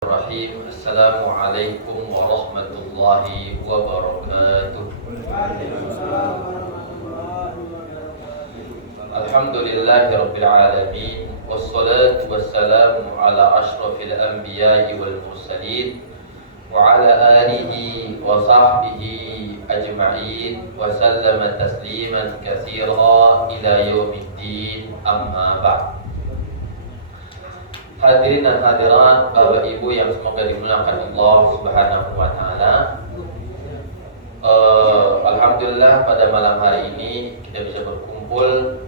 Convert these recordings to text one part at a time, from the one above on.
Bismillahirrahmanirrahim. Assalamualaikum warahmatullahi wabarakatuh. Alhamdulillahirabbil alamin wassalatu wassalamu ala asyrafil anbiya'i wal mursalin wa ala alihi wa sahbihi ajma'in wa sallama tasliman katsira ila yaumiddin, amma ba'd. Hadirin dan hadirat, Bapak Ibu yang semoga dimuliakan Allah Subhanahu wa taala. Alhamdulillah pada malam hari ini kita bisa berkumpul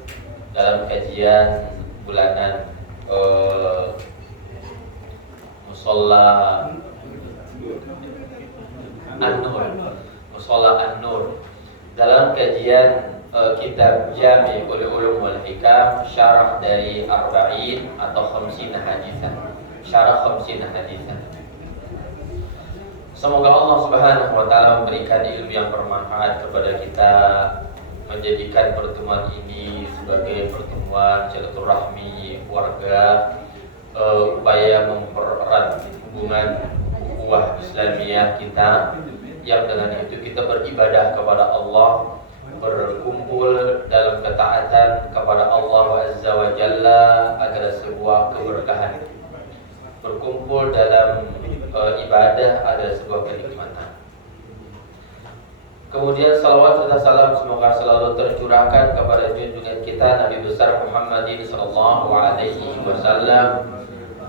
dalam kajian bulanan Musholla An-Nur. Musholla An-Nur. Dalam kajian kitab Jami' Ulum wal Hikam, syarah dari Arba'in atau Khamsin Haditsan. Syarah Khamsin Haditsan. Semoga Allah Subhanahu wa taala memberikan ilmu yang bermanfaat kepada kita, menjadikan pertemuan ini sebagai pertemuan silaturahmi warga, upaya mempererat hubungan ukhuwah Islamiyah kita, yang dengan itu kita beribadah kepada Allah, berkumpul dalam ketaatan kepada Allah Azza wa Jalla adalah sebuah keberkahan. Berkumpul dalam ibadah adalah sebuah kenikmatan. Kemudian salawat serta salam semoga selalu tercurahkan kepada junjungan kita Nabi besar Muhammadin sallallahu alaihi wasallam,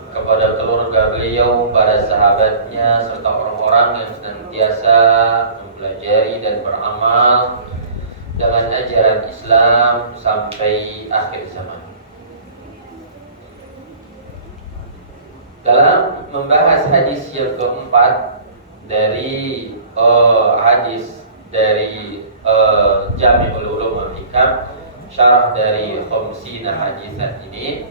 kepada keluarga beliau, para sahabatnya, serta orang-orang yang senantiasa mempelajari dan beramal dengan ajaran Islam sampai akhir zaman. Dalam membahas hadis yang keempat dari hadis dari Jami'ul Ulum wal Hikam, syarah dari Khamsin Haditsan ini,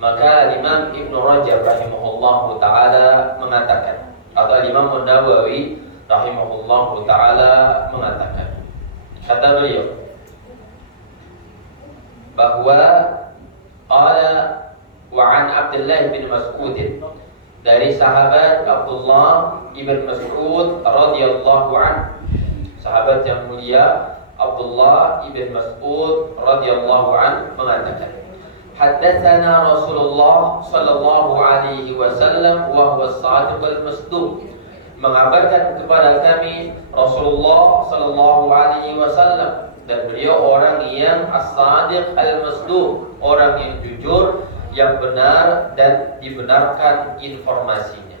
maka Imam Ibnu Rajab rahimahullahu taala mengatakan, atau Imam An-Nawawi rahimahullahu taala mengatakan, kata beliau bahwa qala wa an Abdullah bin Mas'ud, dari sahabat Abdullah ibn Mas'ud radhiyallahu anhu, sahabat yang mulia Abdullah ibn Mas'ud radhiyallahu anhu mengatakan, haddatsana Rasulullah sallallahu alaihi wasallam wa huwa as-sadiqul masduq, mengabarkan kepada kami Rasulullah sallallahu alaihi wasallam, dan beliau orang yang as-sadiq al-masduq, orang yang jujur, yang benar dan dibenarkan informasinya.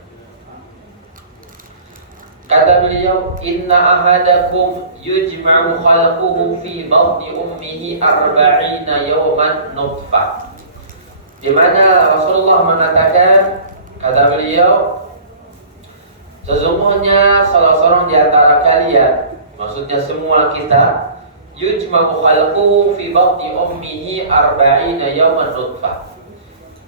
Kata beliau, inna ahadakum yujma'u khalquhu fi batni ummihi arba'ina yawman nutfah. Di mana Rasulullah mengatakan, kata beliau, sesungguhnya salah seorang di antara kalian, maksudnya semua kita, yujma'u khalquhu fi batni ummihi arba'ina yawman nutfah,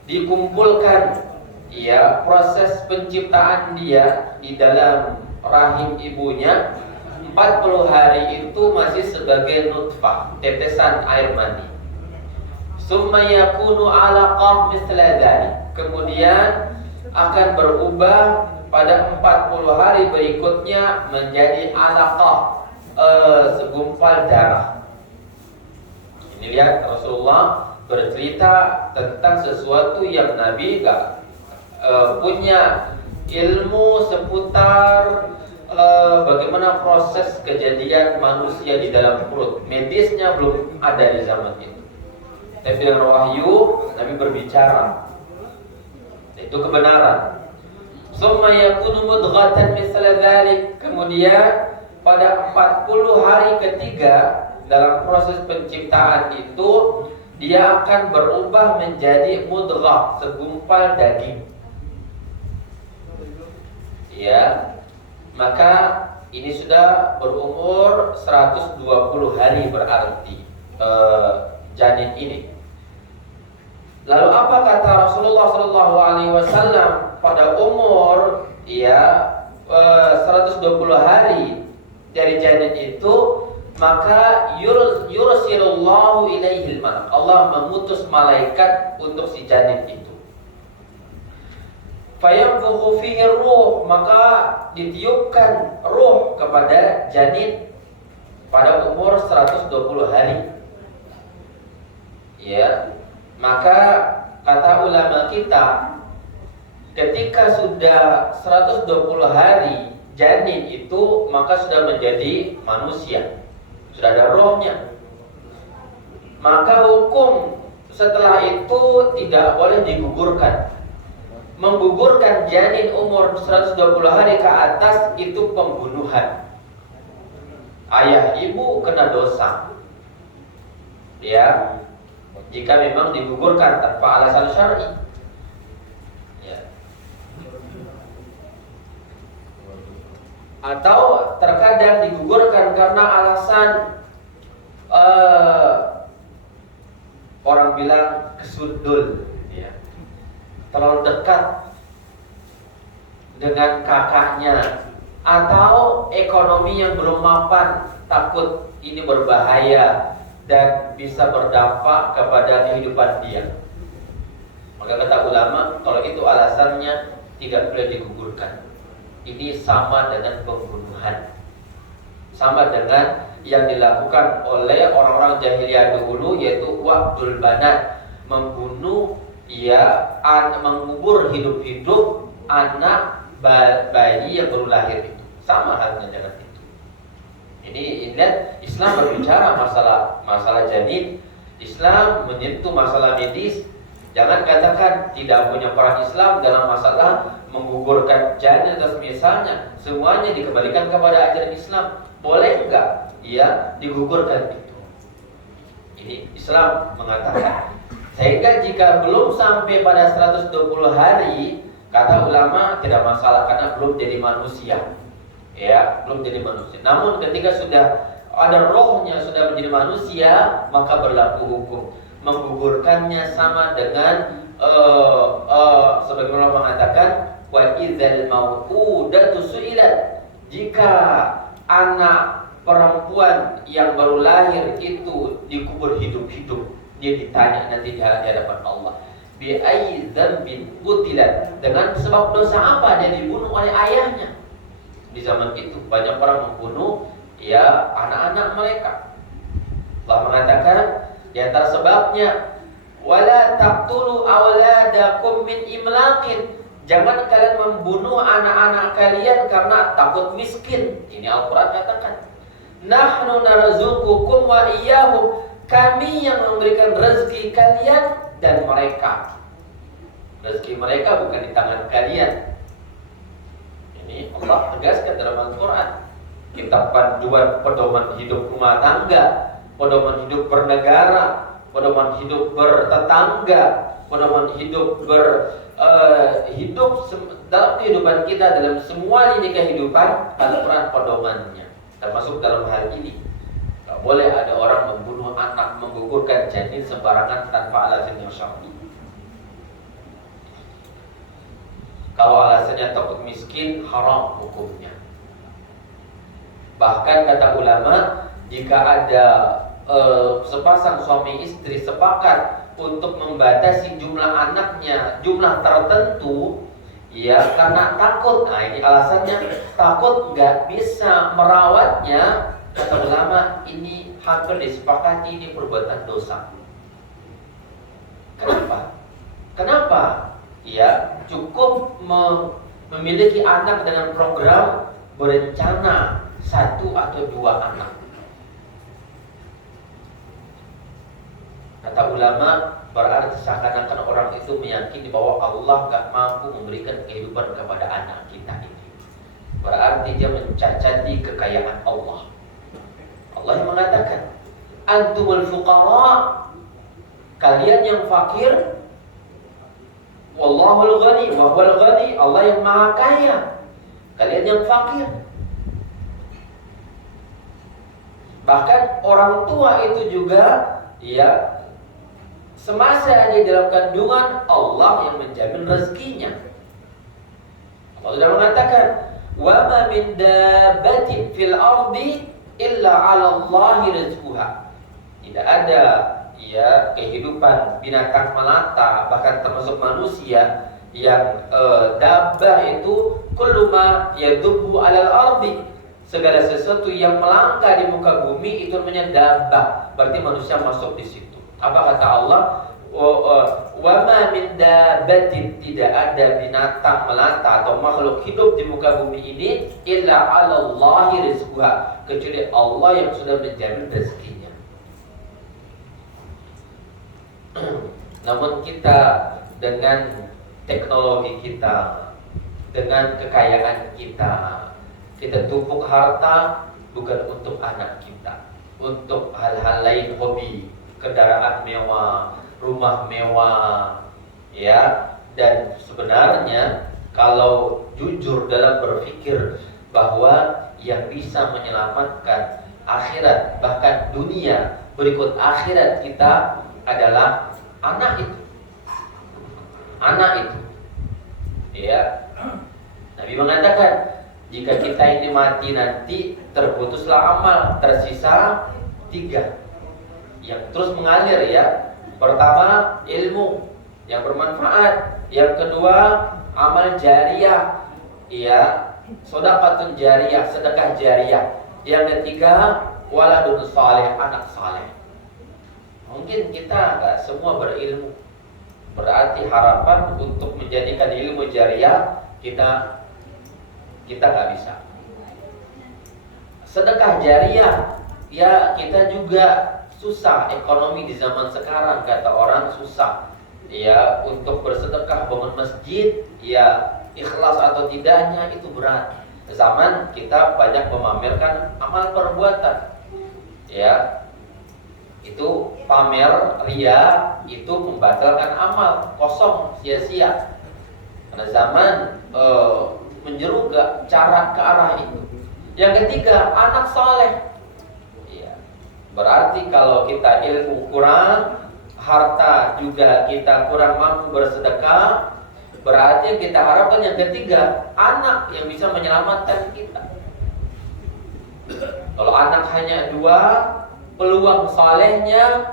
dikumpulkan ya proses penciptaan dia di dalam rahim ibunya 40 hari itu masih sebagai nutfah, tetesan air mani. Summa yakunu 'alaqah mithla dzalik, kemudian akan berubah pada 40 hari berikutnya menjadi alaqah, segumpal darah. Ini lihat, Rasulullah bercerita tentang sesuatu yang Nabi gak punya ilmu seputar bagaimana proses kejadian manusia di dalam perut. Medisnya belum ada di zaman itu. Tapi dengan wahyu Nabi berbicara, itu kebenaran. Summa yakunu mudghatan misla dzalik, kemudian pada 40 hari ketiga dalam proses penciptaan itu dia akan berubah menjadi mudghah, segumpal daging. Ya, maka ini sudah berumur 120 hari berarti janin ini. Lalu apa kata Rasulullah sallallahu alaihi wasallam pada umur 120 hari dari janin itu, maka yursilullahu ilaihil malak, Allah mengutus malaikat untuk si janin itu. Fayanfukhu fihi ruh, maka ditiupkan ruh kepada janin pada umur 120 hari. Ya, maka kata ulama kita, ketika sudah 120 hari janin itu, maka sudah menjadi manusia, sudah ada rohnya. Maka hukum setelah itu tidak boleh digugurkan. Menggugurkan janin umur 120 hari ke atas itu pembunuhan. Ayah ibu kena dosa. Ya, jika memang digugurkan tanpa alasan syar'i. Ya. Atau terkadang digugurkan karena alasan orang bilang kesundul, ya, terlalu dekat dengan kakaknya, atau ekonomi yang belum mapan, takut ini berbahaya dan bisa berdampak kepada kehidupan dia. Maka kata ulama, kalau itu alasannya tidak boleh digugurkan. Ini sama dengan pembunuhan, sama dengan yang dilakukan oleh orang-orang jahiliyah dahulu, yaitu waqtul banat, membunuh, ya, mengubur hidup-hidup anak bayi yang baru lahir itu. Sama halnya dengan itu. Ini lihat, Islam berbicara masalah janin. Islam menyentuh masalah medis. Jangan katakan tidak punya peran Islam dalam masalah menggugurkan janin atau misalnya. Semuanya dikembalikan kepada ajaran Islam. Boleh enggak? Ya, digugurkan itu. Ini Islam mengatakan. Sehingga jika belum sampai pada 120 hari, kata ulama tidak masalah karena belum jadi manusia. Ya, belum jadi manusia. Namun ketika sudah ada rohnya, sudah menjadi manusia, maka berlaku hukum. Menggugurkannya sama dengan sebagaimana mengatakan wa idzal mau'udatu su'ilat. Jika anak perempuan yang baru lahir itu dikubur hidup-hidup, dia ditanya nanti di hadapan Allah, bi ayyi dzambin qutilat, dengan sebab dosa apa dia dibunuh oleh ayahnya. Di zaman itu banyak orang membunuh, ya, anak-anak mereka. Allah mengatakan di antara sebabnya, wala taqtulu auladakum min imlaqin, jangan kalian membunuh anak-anak kalian karena takut miskin. Ini Al-Quran katakan, nahnu narzuqukum wa iyyahum, kami yang memberikan rezeki kalian dan mereka. Rezeki mereka bukan di tangan kalian. Ini Allah tegaskan dalam Al-Quran. Kitab panduan pedoman hidup rumah tangga, pedoman hidup bernegara, pedoman hidup bertetangga, pedoman hidup hidup dalam kehidupan kita, dalam semua lini kehidupan. Al-Quran pedomannya, termasuk dalam hal ini. Tidak boleh ada orang membunuh anak, menggugurkan janin sembarangan tanpa alasan yang syar'i. Kalau alasannya takut miskin, haram hukumnya. Bahkan kata ulama, jika ada sepasang suami istri sepakat untuk membatasi jumlah anaknya, jumlah tertentu, ya, karena takut, nah ini alasannya, takut nggak bisa merawatnya, kata ulama, ini hampir disepakati ini perbuatan dosa. Kenapa? Kenapa? Ya, cukup memiliki anak dengan program berencana 1 atau 2 anak. Kata ulama, berarti seakan-akan orang itu meyakini bahwa Allah gak mampu memberikan kehidupan kepada anak kita ini. Berarti dia mencacati kekayaan Allah. Allah yang mengatakan, antumul fuqara, kalian yang fakir, wallahul ghani wa huwal ghani, Allah yang maha kaya, kalian yang fakir. Bahkan orang tua itu juga, ya, semasa dia dalam kandungan, Allah yang menjamin rezekinya. Allah sudah mengatakan, wa ma min dabbatin fil ardi illa 'ala Allahi rizquha. Tidak ada, ya, kehidupan binatang melata, bahkan termasuk manusia, Yang dabbah itu kullu ma yadubbu 'alal ardi, segala sesuatu yang melangkah di muka bumi itu namanya dabbah. Berarti manusia masuk di situ. Apa kata Allah? Wa ma min dabbatin, tidak ada binatang melata atau makhluk hidup di muka bumi ini illa 'alallahi rizquha, kecuali Allah yang sudah menjamin rezekinya. Namun kita dengan teknologi kita, dengan kekayaan kita tumpuk harta bukan untuk anak kita, untuk hal-hal lain, hobi, kendaraan mewah, rumah mewah, ya. Dan sebenarnya kalau jujur dalam berpikir bahwa yang bisa menyelamatkan akhirat, bahkan dunia berikut akhirat kita adalah anak itu. Anak itu, ya. Nabi mengatakan, jika kita ini mati nanti terputuslah amal, tersisa 3 yang terus mengalir, ya. Pertama, ilmu yang bermanfaat. Yang kedua, amal jariyah, ya, sedekah jariyah, sedekah jariyah. Yang ketiga, waladun saleh, anak saleh. Mungkin kita nggak semua berilmu, berarti harapan untuk menjadikan ilmu jariyah kita nggak bisa. Sedekah jariyah, ya, kita juga susah. Ekonomi di zaman sekarang kata orang susah, ya, untuk bersedekah bangun masjid, ya, ikhlas atau tidaknya itu berat. Zaman kita banyak memamerkan amal perbuatan, ya. Itu pamer, ria, itu membatalkan amal, kosong, sia-sia. Karena zaman menyeru ke cara ke arah itu. Yang ketiga, anak soleh, ya. Berarti kalau kita ilmu kurang, harta juga kita kurang mampu bersedekah, berarti kita harapkan yang ketiga, anak yang bisa menyelamatkan kita. Kalau anak hanya 2, peluang salehnya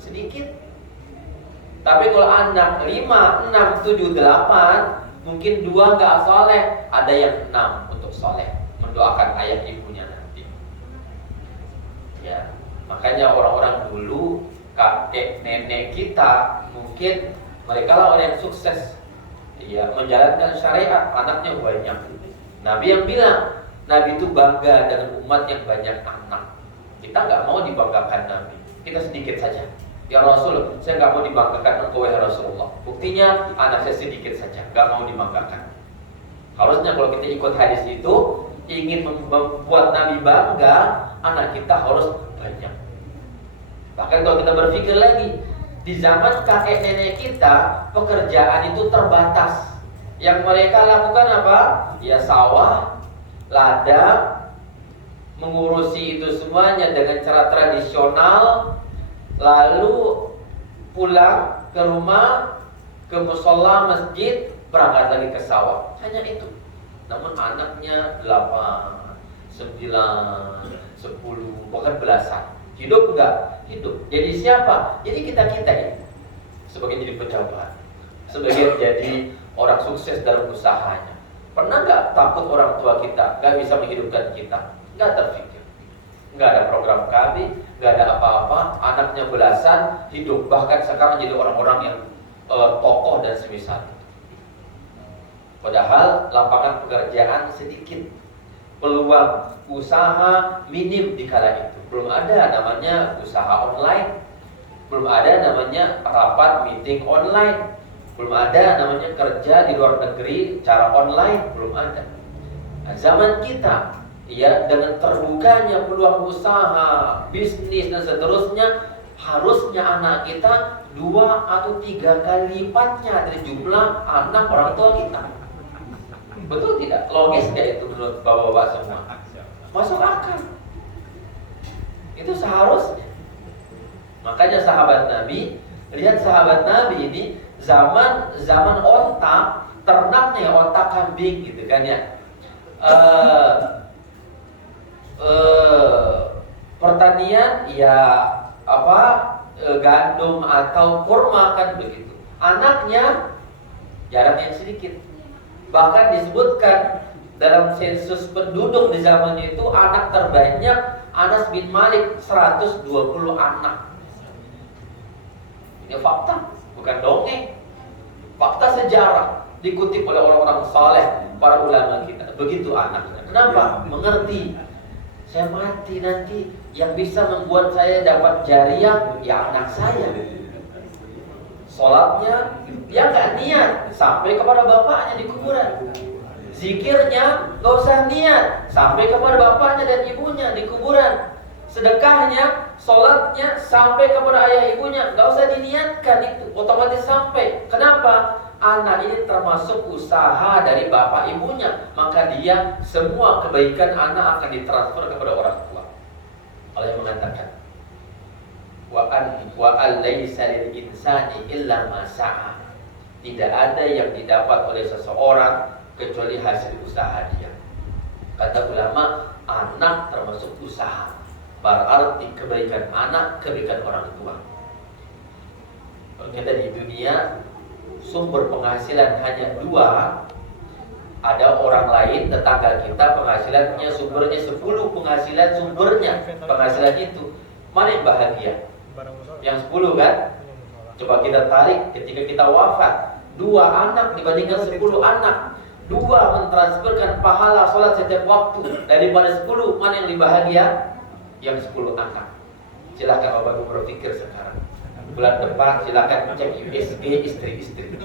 sedikit. Tapi kalau anak 5, 6, 7, 8, mungkin 2 gak saleh, ada yang 6 untuk saleh, mendoakan ayah ibunya nanti. Ya, makanya orang-orang dulu, kakek nenek kita, mungkin mereka lah orang yang sukses, ya, menjalankan syariat, anaknya banyak. Nabi yang bilang, Nabi itu bangga dengan umat yang banyak anak. Kita nggak mau dibanggakan Nabi, kita sedikit saja. Ya Rasul, saya nggak mau dibanggakan engkau ya Rasulullah. Buktinya anak saya sedikit saja, nggak mau dibanggakan. Harusnya kalau kita ikut hadis itu, ingin membuat Nabi bangga, anak kita harus banyak. Bahkan kalau kita berpikir lagi, di zaman kakek nenek kita, pekerjaan itu terbatas. Yang mereka lakukan apa? Ya sawah, ladang, mengurusi itu semuanya dengan cara tradisional, lalu pulang ke rumah, ke musola masjid, berangkat lagi ke sawah. Hanya itu. Namun anaknya 8, 9, 10, bahkan belasan. Hidup enggak? Hidup. Jadi siapa? Jadi kita-kita ini. Sebagian jadi pejabat, sebagian jadi orang sukses dalam usahanya. Pernah nggak takut orang tua kita nggak bisa menghidupkan kita? Nggak terpikir. Nggak ada program kami, nggak ada apa-apa. Anaknya belasan, hidup. Bahkan sekarang jadi orang-orang yang tokoh dan semisal. Padahal lapangan pekerjaan sedikit, peluang usaha minim di kala itu. Belum ada namanya usaha online, belum ada namanya rapat meeting online, belum ada namanya kerja di luar negeri cara online, belum ada. Nah, zaman kita, ya, dengan terbukanya peluang usaha, bisnis dan seterusnya, harusnya anak kita 2 atau 3 kali lipatnya dari jumlah anak orang tua kita. Betul tidak? Logis tidak itu menurut bapak-bapak semua? Masuk akal. Itu seharusnya. Makanya sahabat Nabi, lihat sahabat Nabi ini zaman onta, ternaknya onta kambing gitu kan ya. Pertanian ya gandum atau kurma kan begitu. Anaknya jarang yang sedikit. Bahkan disebutkan dalam sensus penduduk di zaman itu anak terbanyak Anas bin Malik 120 anak. Ini fakta, bukan dongeng. Fakta sejarah dikutip oleh orang-orang saleh, para ulama kita. Begitu anaknya. Kenapa? Mengerti. Saya mati nanti, yang bisa membuat saya dapat jariah ya anak saya. Sholatnya dia nggak niat sampai kepada bapaknya di kuburan. Zikirnya nggak usah niat sampai kepada bapaknya dan ibunya di kuburan. Sedekahnya, sholatnya sampai kepada ayah ibunya, nggak usah diniatkan, itu otomatis sampai. Kenapa? Anak ini termasuk usaha dari bapak ibunya, maka dia semua kebaikan anak akan ditransfer kepada orang tua. Allah yang mengatakan, wa alaysa lil insani illa ma sa'a. Tidak ada yang didapat oleh seseorang kecuali hasil usaha dia. Kata ulama, anak termasuk usaha. Berarti kebaikan anak, kebaikan orang tua. Kalau kita di dunia, sumber penghasilan hanya 2. Ada orang lain, tetangga kita, penghasilannya sumbernya 10 penghasilan sumbernya. Penghasilan itu mana yang bahagia? Yang 10 kan? Coba kita tarik ketika kita wafat, 2 anak dibandingkan 10 anak. 2 mentransferkan pahala sholat setiap waktu. Daripada 10, mana yang lebih bahagia? Yang 10 anak. Silakan Bapak Ibu berpikir sekarang. Bulan depan silakan cek USG istri-istri.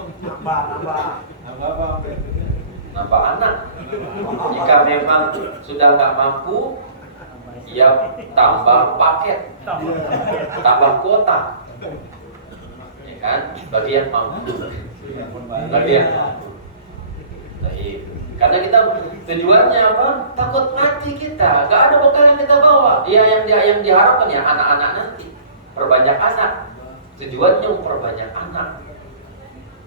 Nambah anak. Jika memang sudah nggak mampu, ya tambah paket, tambah kuota, ya kan? Bagi yang mampu, bagi yang mampu. Baik. Karena kita tujuannya apa? Takut mati kita, nggak ada bekal yang kita bawa. Ya yang diharapkan ya anak-anak nanti, perbanyak anak. Tujuannya memperbanyak anak,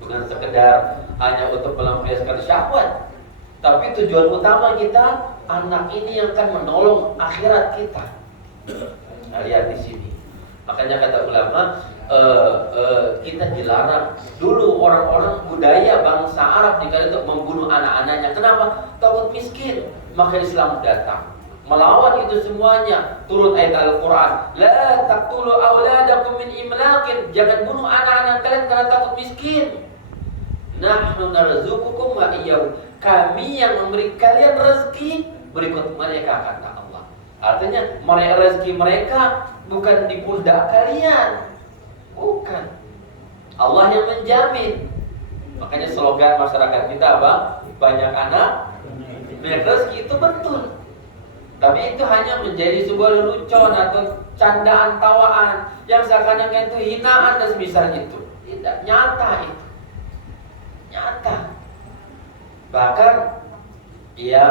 bukan sekedar hanya untuk melampiaskan syahwat, tapi tujuan utama kita anak ini yang akan menolong akhirat kita. Nah, lihat di sini. Makanya kata ulama, kita dilarang. Dulu orang-orang budaya bangsa Arab jika itu membunuh anak-anaknya. Kenapa? Takut miskin. Maka Islam datang melawan itu semuanya. Turun ayat Al-Quran, la taqtulu awladakum min imlaqin. Jangan bunuh anak-anak kalian karena takut miskin. Nahnu narzuqukum wa iyyahum. Kami yang memberi kalian rezeki, berikut mereka, kata Allah. Artinya rezeki mereka bukan di pundak kalian. Bukan. Allah yang menjamin. Makanya slogan masyarakat kita apa? Banyak anak, banyak rezeki. Itu betul. Tapi itu hanya menjadi sebuah lelucon atau candaan tawaan yang seakan-akan itu hinaan dan semisal itu. Tidak, nyata itu. Nyata. Bahkan ya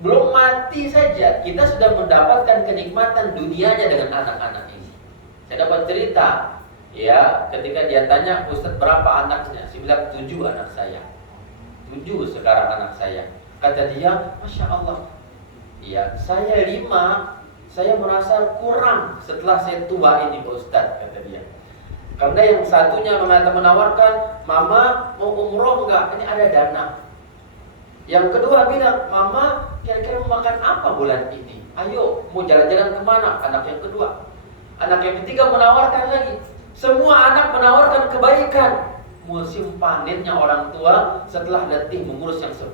belum mati saja kita sudah mendapatkan kenikmatan dunianya dengan anak-anak ini. Saya dapat cerita ya, ketika dia tanya, Ustaz berapa anaknya? Saya bilang 7 anak saya. 7 sekarang anak saya. Kata dia, Masya Allah, ya, saya 5, saya merasa kurang setelah saya tua ini Pak Ustaz, kata dia. Karena yang satunya menawarkan, Mama mau umroh enggak? Ini ada dana. Yang kedua bilang, Mama kira-kira mau makan apa bulan ini? Ayo, mau jalan-jalan kemana? Anak yang kedua. Anak yang ketiga menawarkan lagi. Semua anak menawarkan kebaikan. Musim panennya orang tua setelah letih mengurus yang 10,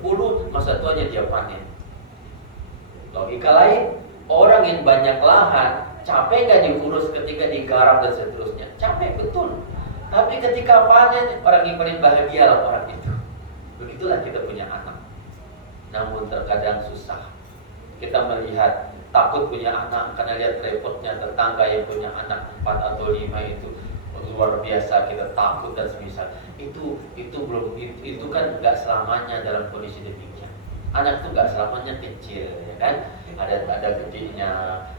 masa tuanya dia panen. Logika lain, orang yang banyak lahan, capek gak diurus ketika digarap dan seterusnya? Capek betul. Tapi ketika panen, orang yang paling bahagia lah orang itu. Begitulah kita punya anak. Namun terkadang susah. Kita melihat takut punya anak karena lihat repotnya tetangga yang punya anak 4 atau 5 itu luar biasa, kita takut dan semisal. Itu kan nggak selamanya dalam kondisi demikian. Anak itu nggak selamanya kecil, ya kan? Ada gedenya,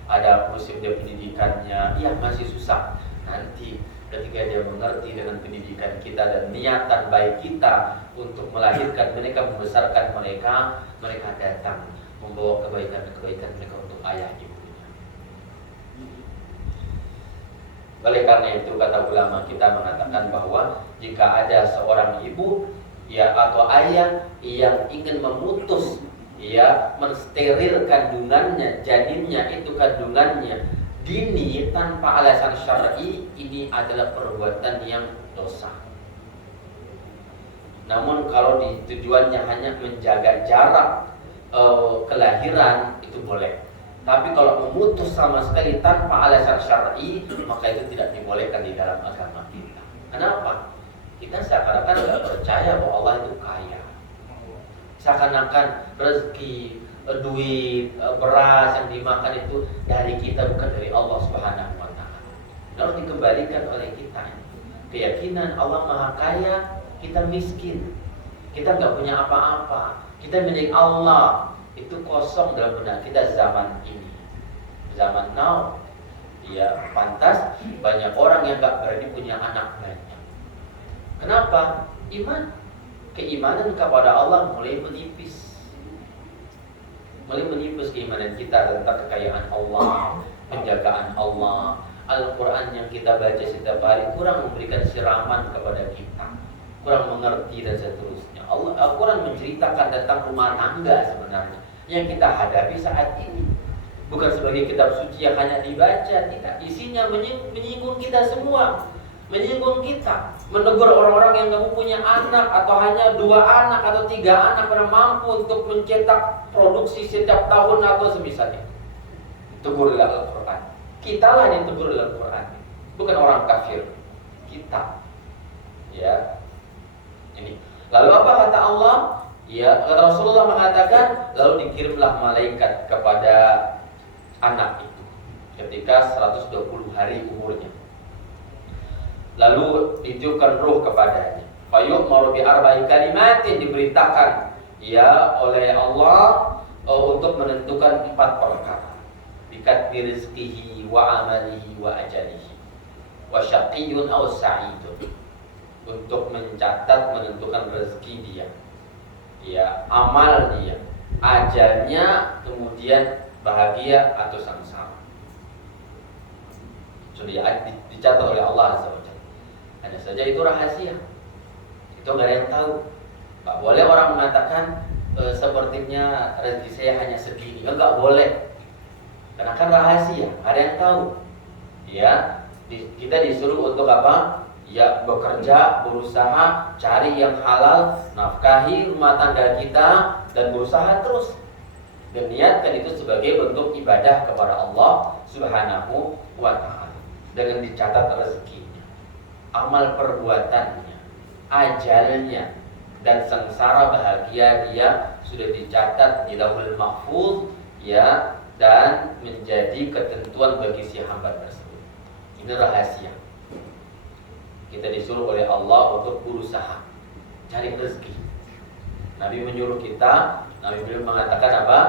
ada musim dia pendidikannya, iya masih susah. Nanti ketika dia mengerti dengan pendidikan kita dan niatan baik kita untuk melahirkan mereka, membesarkan mereka, mereka datang membawa kebaikan-kebaikan mereka untuk ayah ibunya. Oleh karena itu kata ulama kita mengatakan bahwa jika ada seorang ibu ya atau ayah yang ingin memutus ya mensteril kandungannya, janinnya itu kandungannya dini tanpa alasan syar'i, ini adalah perbuatan yang dosa. Namun kalau tujuannya hanya menjaga jarak kelahiran itu boleh. Tapi kalau memutus sama sekali tanpa alasan syar'i, maka itu tidak dibolehkan di dalam agama kita. Kenapa? Kita seakan-akan tidak percaya bahwa Allah itu kaya. Seakan-akan rezeki, duit, beras yang dimakan itu dari kita, bukan dari Allah Subhanahu wa taala. Harus dikembalikan oleh kita. Keyakinan Allah Maha Kaya, kita miskin. Kita nggak punya apa-apa. Kita milik Allah. Itu kosong dalam benak kita zaman ini, zaman now. Ya pantas banyak orang yang gak berani punya anak banyak. Kenapa? Keimanan kepada Allah mulai menipis. Mulai menipis keimanan kita tentang kekayaan Allah, penjagaan Allah. Al-Quran yang kita baca setiap hari kurang memberikan siraman kepada kita, kurang mengerti dan seterusnya. Al-Quran menceritakan tentang rumah tangga sebenarnya yang kita hadapi saat ini, bukan sebagai kitab suci yang hanya dibaca, tidak. Isinya menyinggung kita semua, menyinggung kita, menegur orang-orang yang nggak punya anak atau hanya 2 anak atau 3 anak karena mampu untuk mencetak produksi setiap tahun atau semisalnya. Tegurlah Al-Quran. Kitalah yang tegur Al-Quran, bukan orang kafir. Kita, ya. Ini. Lalu apa kata Allah? Ya, Rasulullah mengatakan, lalu dikirimlah malaikat kepada anak itu ketika 120 hari umurnya. Lalu ditiupkan ruh kepadanya. Fayu'maru bi arba'i kalimatin, diberitakan ya oleh Allah untuk menentukan 4 perkara. Bikatbi rizqihi wa amalihi wa ajalihi wa syaqiyyun aw sa'idun. Untuk mencatat, menentukan rezeki dia, ya, amal dia, ajalnya, kemudian bahagia atau sengsara. Sudah dicatat oleh Allah Azza wa Jalla. Hanya saja itu rahasia. Itu nggak ada yang tahu. Nggak boleh orang mengatakan sepertinya rezeki saya hanya segini. Nggak boleh. Karena kan rahasia, nggak ada yang tahu. Ya, kita disuruh untuk apa? Ya, bekerja, berusaha, cari yang halal, nafkahi rumah tangga kita, dan berusaha terus. Dan niatkan itu sebagai bentuk ibadah kepada Allah Subhanahu wa ta'ala. Dengan dicatat rezekinya, amal perbuatannya, ajalnya, dan sengsara bahagia dia sudah dicatat di Lauhul Mahfuz, ya, dan menjadi ketentuan bagi si hamba tersebut. Ini rahasia. Kita disuruh oleh Allah untuk berusaha cari rezeki. Nabi menyuruh kita, Nabi beliau mengatakan apa?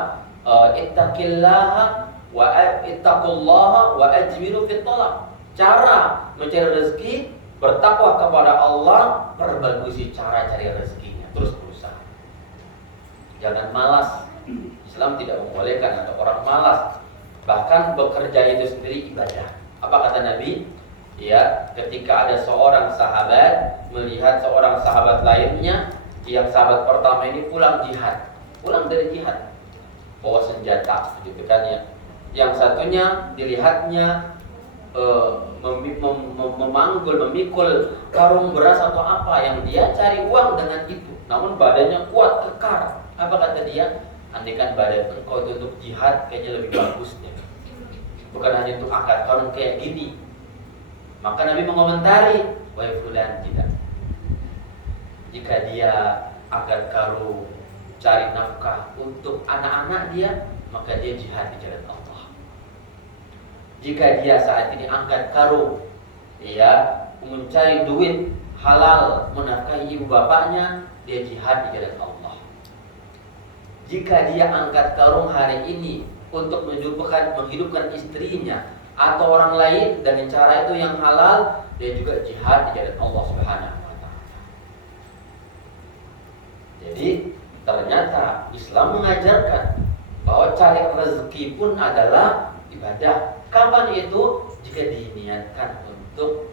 Ittaqillaha wa ittaqullaha wa ajmilu fit talab. Cara mencari rezeki, bertakwa kepada Allah, perbagusi cara cari rezekinya, terus berusaha. Jangan malas. Islam tidak membolehkan ada orang malas. Bahkan bekerja itu sendiri ibadah. Apa kata Nabi? Ya, ketika ada seorang sahabat melihat seorang sahabat lainnya, yang sahabat pertama ini pulang dari jihad, bawa senjata, gitu kan ya. Yang satunya dilihatnya memikul karung beras atau apa yang dia cari uang dengan itu. Namun badannya kuat, kekar. Apa kata dia? Andaikan badan engkau itu untuk jihad, kayaknya lebih bagus deh. Bukan hanya untuk akad karung kayak gini. Maka Nabi mengomentari, wahai fulan, tidak. Jika dia angkat karung cari nafkah untuk anak-anak dia, maka dia jihad di jalan Allah. Jika dia saat ini angkat karung, ya, mencari duit halal menafkahi ibu bapaknya, dia jihad di jalan Allah. Jika dia angkat karung hari ini untuk menghidupkan istrinya atau orang lain dengan cara itu yang halal, dia juga jihad di jalan Allah Subhanahu wa ta'ala. Jadi ternyata Islam mengajarkan bahwa cari rezeki pun adalah ibadah. Kapan itu? Jika diniatkan untuk untuk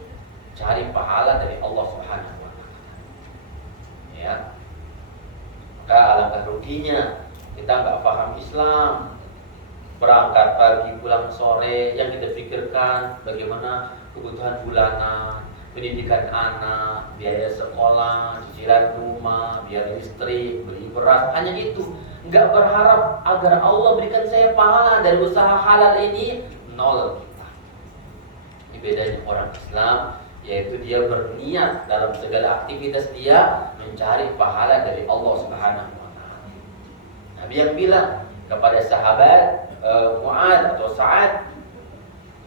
cari pahala dari Allah Subhanahu wa taala. Ya. Maka alangkah ruginya kita nggak paham Islam, berangkat pagi pulang sore, yang kita pikirkan bagaimana kebutuhan bulanan, pendidikan anak, biaya sekolah, cicilan rumah, biaya listrik, beli beras, hanya itu. Nggak berharap agar Allah berikan saya pahala dari usaha halal ini, nol kita. Ini bedanya orang Islam, yaitu dia berniat dalam segala aktivitas dia mencari pahala dari Allah Subhanahu wa taala. Nabi yang bilang kepada sahabat Mu'ad atau Sa'ad,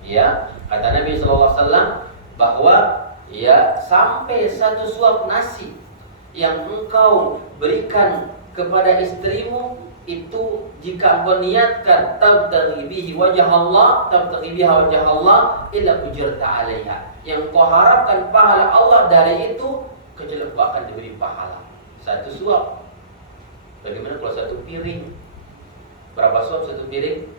ya, kata Nabi sallallahu alaihi wasallam bahwa ya, sampai satu suap nasi yang engkau berikan kepada istrimu itu, jika engkau niatkan tabtaghi bihi wajh Allah, tabtaghi biha wajh Allah illa ujirta 'alaiha, yang kau harapkan pahala Allah dari itu, kecuali kau akan diberi pahala. Satu suap. Bagaimana kalau satu piring? Berapa suap satu piring?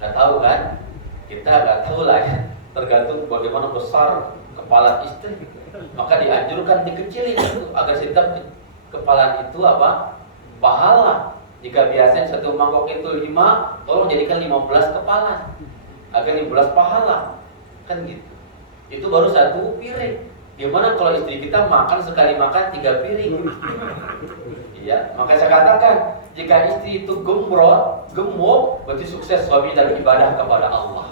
Nggak tahu kan? Kita nggak tahu lah ya. Tergantung bagaimana besar kepala istri. Maka dianjurkan dikecilin itu agar setiap kepala itu apa? Pahala. Jika biasanya satu mangkok itu 5, tolong jadikan 15 kepala agar 15 pahala. Kan gitu. Itu baru satu piring. Gimana kalau istri kita makan sekali makan 3 piring? Iya, maka saya katakan jika istri itu gemuk, berarti sukses suami dalam ibadah kepada Allah.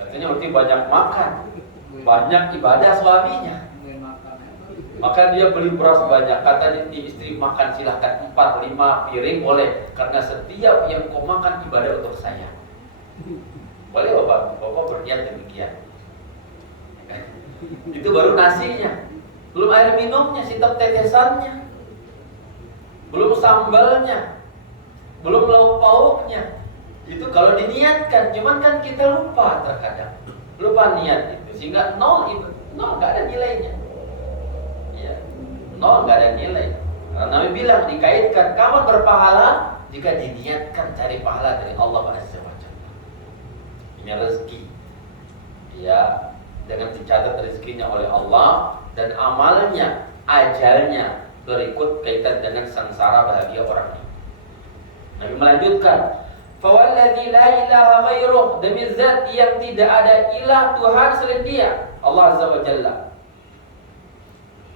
Artinya berarti banyak makan, banyak ibadah suaminya. Maka dia beli beras banyak. Katanya istri makan silahkan 4-5 piring boleh, karena setiap yang kau makan ibadah untuk saya. Boleh bapak berniat demikian. Itu baru nasinya, belum air minumnya, setiap tetesannya, belum sambalnya, belum lauk pauknya. Itu kalau diniatkan, cuman kan kita lupa terkadang, lupa niat itu, sehingga nol nggak ada nilainya. Ya, nol nggak ada nilai. Karena Nabi bilang dikaitkan kapan berpahala jika diniatkan cari pahala dari Allah Azza wa Jalla. Ini rezeki, ya, dengan dicatat rezekinya oleh Allah, dan amalnya, ajalnya berikut kaitan dengan sengsara bahagia orang ini. Nabi melanjutkan, fawalladzi la ilaha ghairuh, demi zat yang tidak ada ilah Tuhan selain Dia, Allah Azza wa Jalla.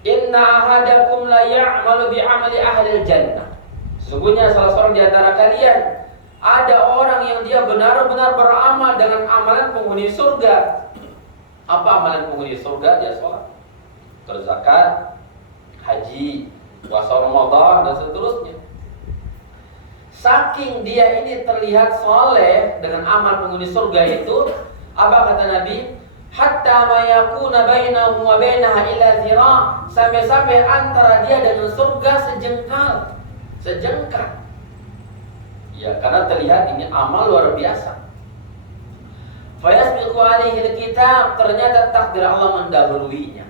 Inna ahadakum la ya'malu bi'amali ahli jannah. Sesungguhnya salah seorang di antara kalian ada orang yang dia benar-benar beramal dengan amalan penghuni surga. Apa amalan penghuni surga? Dia sholat, berzakat, haji, puasa Ramadan, dan seterusnya. Saking dia ini terlihat soleh dengan amal penghuni surga itu, apa kata Nabi? Hatta ma yakuna bainahu wa bainaha illa zira', sampai-sampai antara dia dengan surga sejengkal. Ya, karena terlihat ini amal luar biasa. Fayasbiqu alaihi alkitab, ternyata takdir Allah mendahuluinya.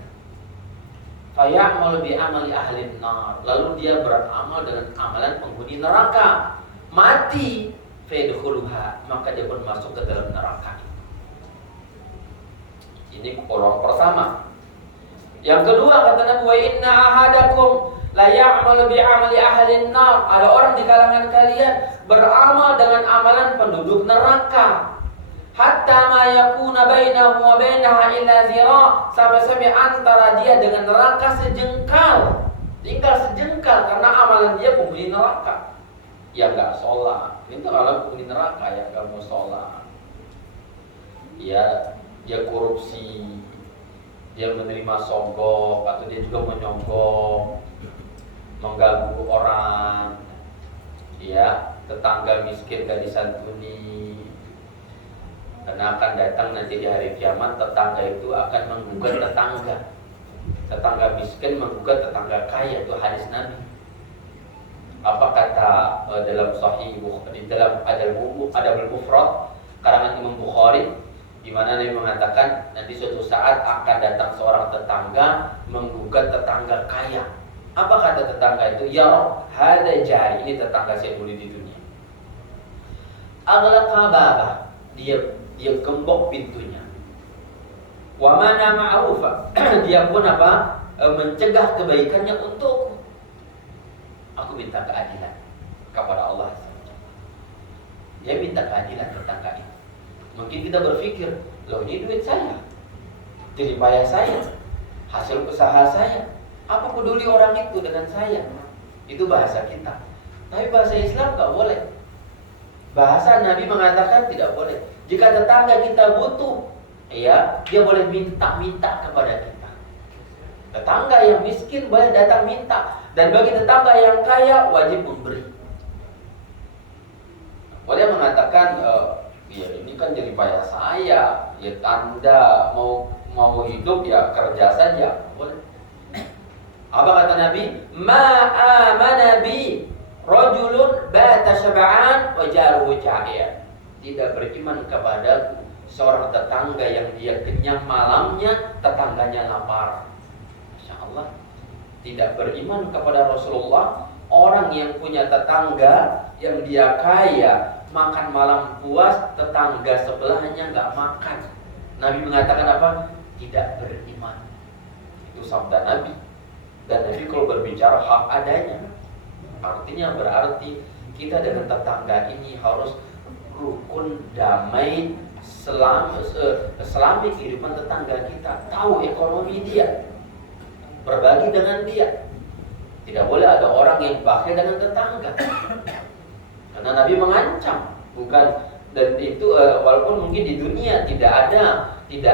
Fayamalu bi amali ahli nar, lalu dia beramal dengan amalan penghuni neraka. Mati, fayadkhuluha, maka dia pun masuk ke dalam neraka. Ini orang pertama. Yang kedua kata Nabi, wa inna ahadakum la ya'malu bi amali ahli nar, ada orang di kalangan kalian beramal dengan amalan penduduk neraka. Hatta ma yakuna bainahu wa bainaha illa zira', sampai-sampai antara dia dengan neraka sejengkal. Tinggal sejengkal karena amalan dia penghuni neraka. Ya enggak sholat. Ini kalau penghuni neraka ya enggak mau sholat. Ya, dia korupsi, dia menerima sogok, atau dia juga menyogok, mengganggu orang, ya, tetangga miskin gak disantuni. Karena akan datang nanti di hari kiamat, tetangga itu akan menggugat tetangga. Tetangga miskin menggugat tetangga kaya, itu hadis Nabi. Apa kata dalam Sahih di dalam Adabul Mufrad karangan Imam Bukhari, di mana Nabi mengatakan nanti suatu saat akan datang seorang tetangga menggugat tetangga kaya. Apa kata tetangga itu? Ya Rabb, hada jari, ini tetangga saya dulu di dunia. Aghlaqa babah, dia dia gembok pintunya. Wa mana ma'rufa, dia pun apa? Mencegah kebaikannya untukku. Aku minta keadilan kepada Allah. Dia minta keadilan tetangga itu. Mungkin kita berpikir, loh ini duit saya, jerih payah saya, hasil usaha saya, apa peduli orang itu dengan saya? Itu bahasa kita. Tapi bahasa Islam nggak boleh. Bahasa Nabi mengatakan tidak boleh. Jika tetangga kita butuh, ya, dia boleh minta-minta kepada kita. Tetangga yang miskin boleh datang minta, dan bagi tetangga yang kaya wajib memberi. Boleh mengatakan, ya ini kan jerih payah saya, ya tanda mau hidup ya kerja saja. Boleh. Apa kata Nabi? Ma'amana bi rajulun bata syab'an wa jaruhu ja'ian. Tidak beriman kepadaku seorang tetangga yang dia kenyang malamnya, tetangganya lapar. Masya Allah. Tidak beriman kepada Rasulullah orang yang punya tetangga yang dia kaya, makan malam puas, tetangga sebelahnya nggak makan. Nabi mengatakan apa? Tidak beriman. Itu sabda Nabi. Dan Nabi kalau berbicara hak adanya, artinya berarti kita dengan tetangga ini harus rukun, damai, selami kehidupan tetangga kita. Tahu ekonomi dia, berbagi dengan dia. Tidak boleh ada orang yang bakhil dengan tetangga. Karena Nabi mengancam, bukan, dan itu walaupun mungkin di dunia tidak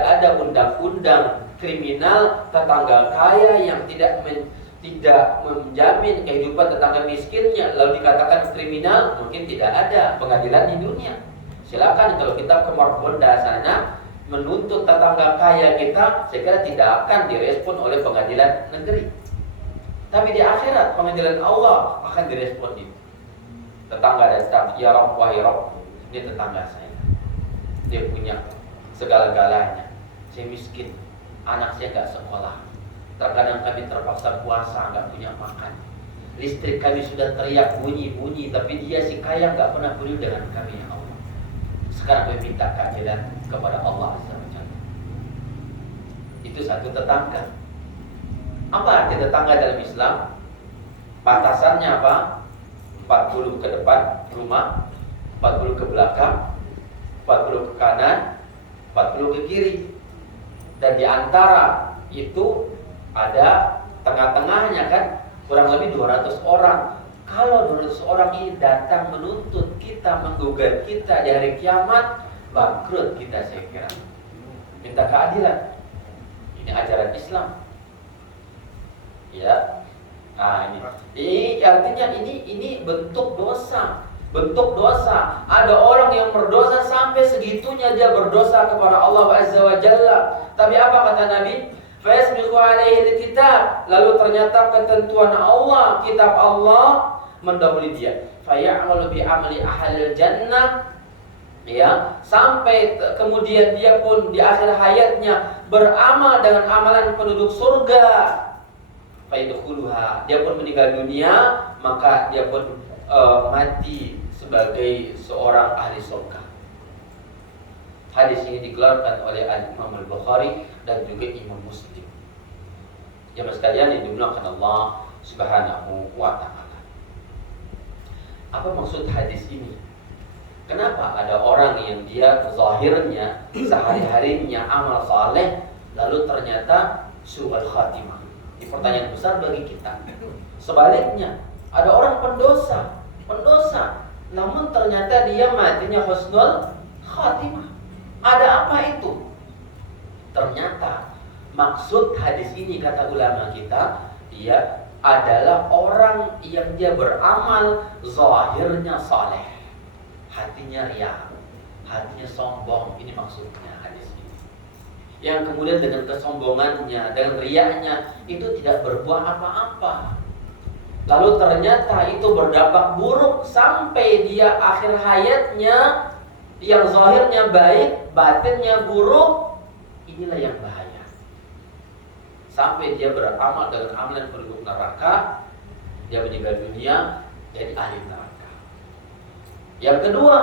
ada undang-undang kriminal tetangga kaya yang tidak menjamin kehidupan tetangga miskinnya lalu dikatakan kriminal, mungkin tidak ada pengadilan di dunia. Silakan kalau kita ke Margonda sana menuntut tetangga kaya kita, saya kira tidak akan direspon oleh pengadilan negeri. Tapi di akhirat pengadilan Allah akan direspon itu. Tetangga datang, ya Rabb, wahai Rabb, ini tetangga saya, dia punya segala-galanya, saya miskin, anak saya nggak sekolah, terkadang kami terpaksa puasa nggak punya makan, listrik kami sudah teriak bunyi-bunyi, tapi dia si kaya nggak pernah peduli dengan kami, ya Allah. Sekarang kami minta keadilan kepada Allah SWT. Itu satu tetangga. Apa arti tetangga dalam Islam? Batasannya apa? 40 ke depan rumah, 40 ke belakang, 40 ke kanan, 40 ke kiri. Dan di antara itu ada tengah-tengahnya kan, kurang lebih 200 orang. Kalau 200 orang ini datang menuntut kita, menggugat kita di hari kiamat, bangkrut kita, saya kira. Minta keadilan. Ini ajaran Islam. Ya. Nah, ini artinya ini bentuk dosa. Bentuk dosa. Ada orang yang berdosa sampai segitunya dia berdosa kepada Allah Azza wa Jalla. Tapi apa kata Nabi? Fayasbiqu alaihi kitab. Lalu ternyata ketentuan Allah, kitab Allah mendahului dia. Faya'malu bi amali ahlil jannah. Ya, sampai kemudian dia pun di akhir hayatnya beramal dengan amalan penduduk surga. Faidkhuluha, dia pun meninggal dunia, maka dia pun mati sebagai seorang ahli surga. Hadis ini dikeluarkan oleh Imam Al-Bukhari dan juga Imam Muslim. Jemaah sekalian yang dimuliakan Allah Subhanahu wa taala. Apa maksud hadis ini? Kenapa ada orang yang dia zahirnya sehari-harinya amal saleh lalu ternyata su'ul khatimah? Ini pertanyaan besar bagi kita. Sebaliknya, ada orang pendosa, namun ternyata dia matinya husnul khatimah. Ada apa itu? Ternyata maksud hadis ini kata ulama kita, dia adalah orang yang dia beramal zahirnya saleh, hatinya riya, hatinya sombong. Ini maksudnya hadis ini. Yang kemudian dengan kesombongannya, dengan riyanya itu tidak berbuah apa-apa. Lalu ternyata itu berdampak buruk sampai dia akhir hayatnya yang zahirnya baik, batinnya buruk. Inilah yang bahaya. Sampai dia beramal dengan amalan penduduk neraka, dia meninggal dunia jadi ahli neraka. Yang kedua,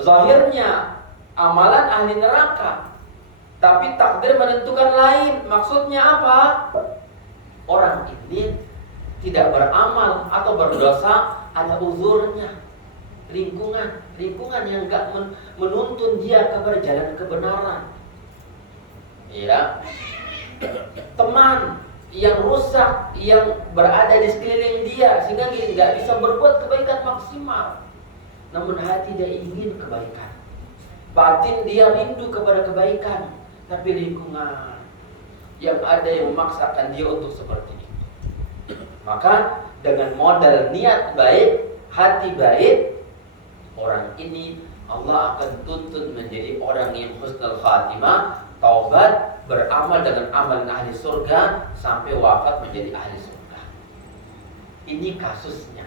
zahirnya amalan ahli neraka. Tapi takdir menentukan lain. Maksudnya apa? Orang ini tidak beramal atau berdosa, ada uzurnya. Lingkungan yang enggak menuntun dia kepada jalan kebenaran. Ya. Teman yang rusak yang berada di sekeliling dia sehingga dia nggak bisa berbuat kebaikan maksimal. Namun hati dia ingin kebaikan. Batin dia rindu kepada kebaikan, tapi lingkungan yang ada yang memaksakan dia untuk seperti itu. Maka dengan modal niat baik, hati baik, orang ini Allah akan tuntun menjadi orang yang husnul khatimah, taubat, beramal dengan amalan ahli surga sampai wafat menjadi ahli surga. Ini kasusnya.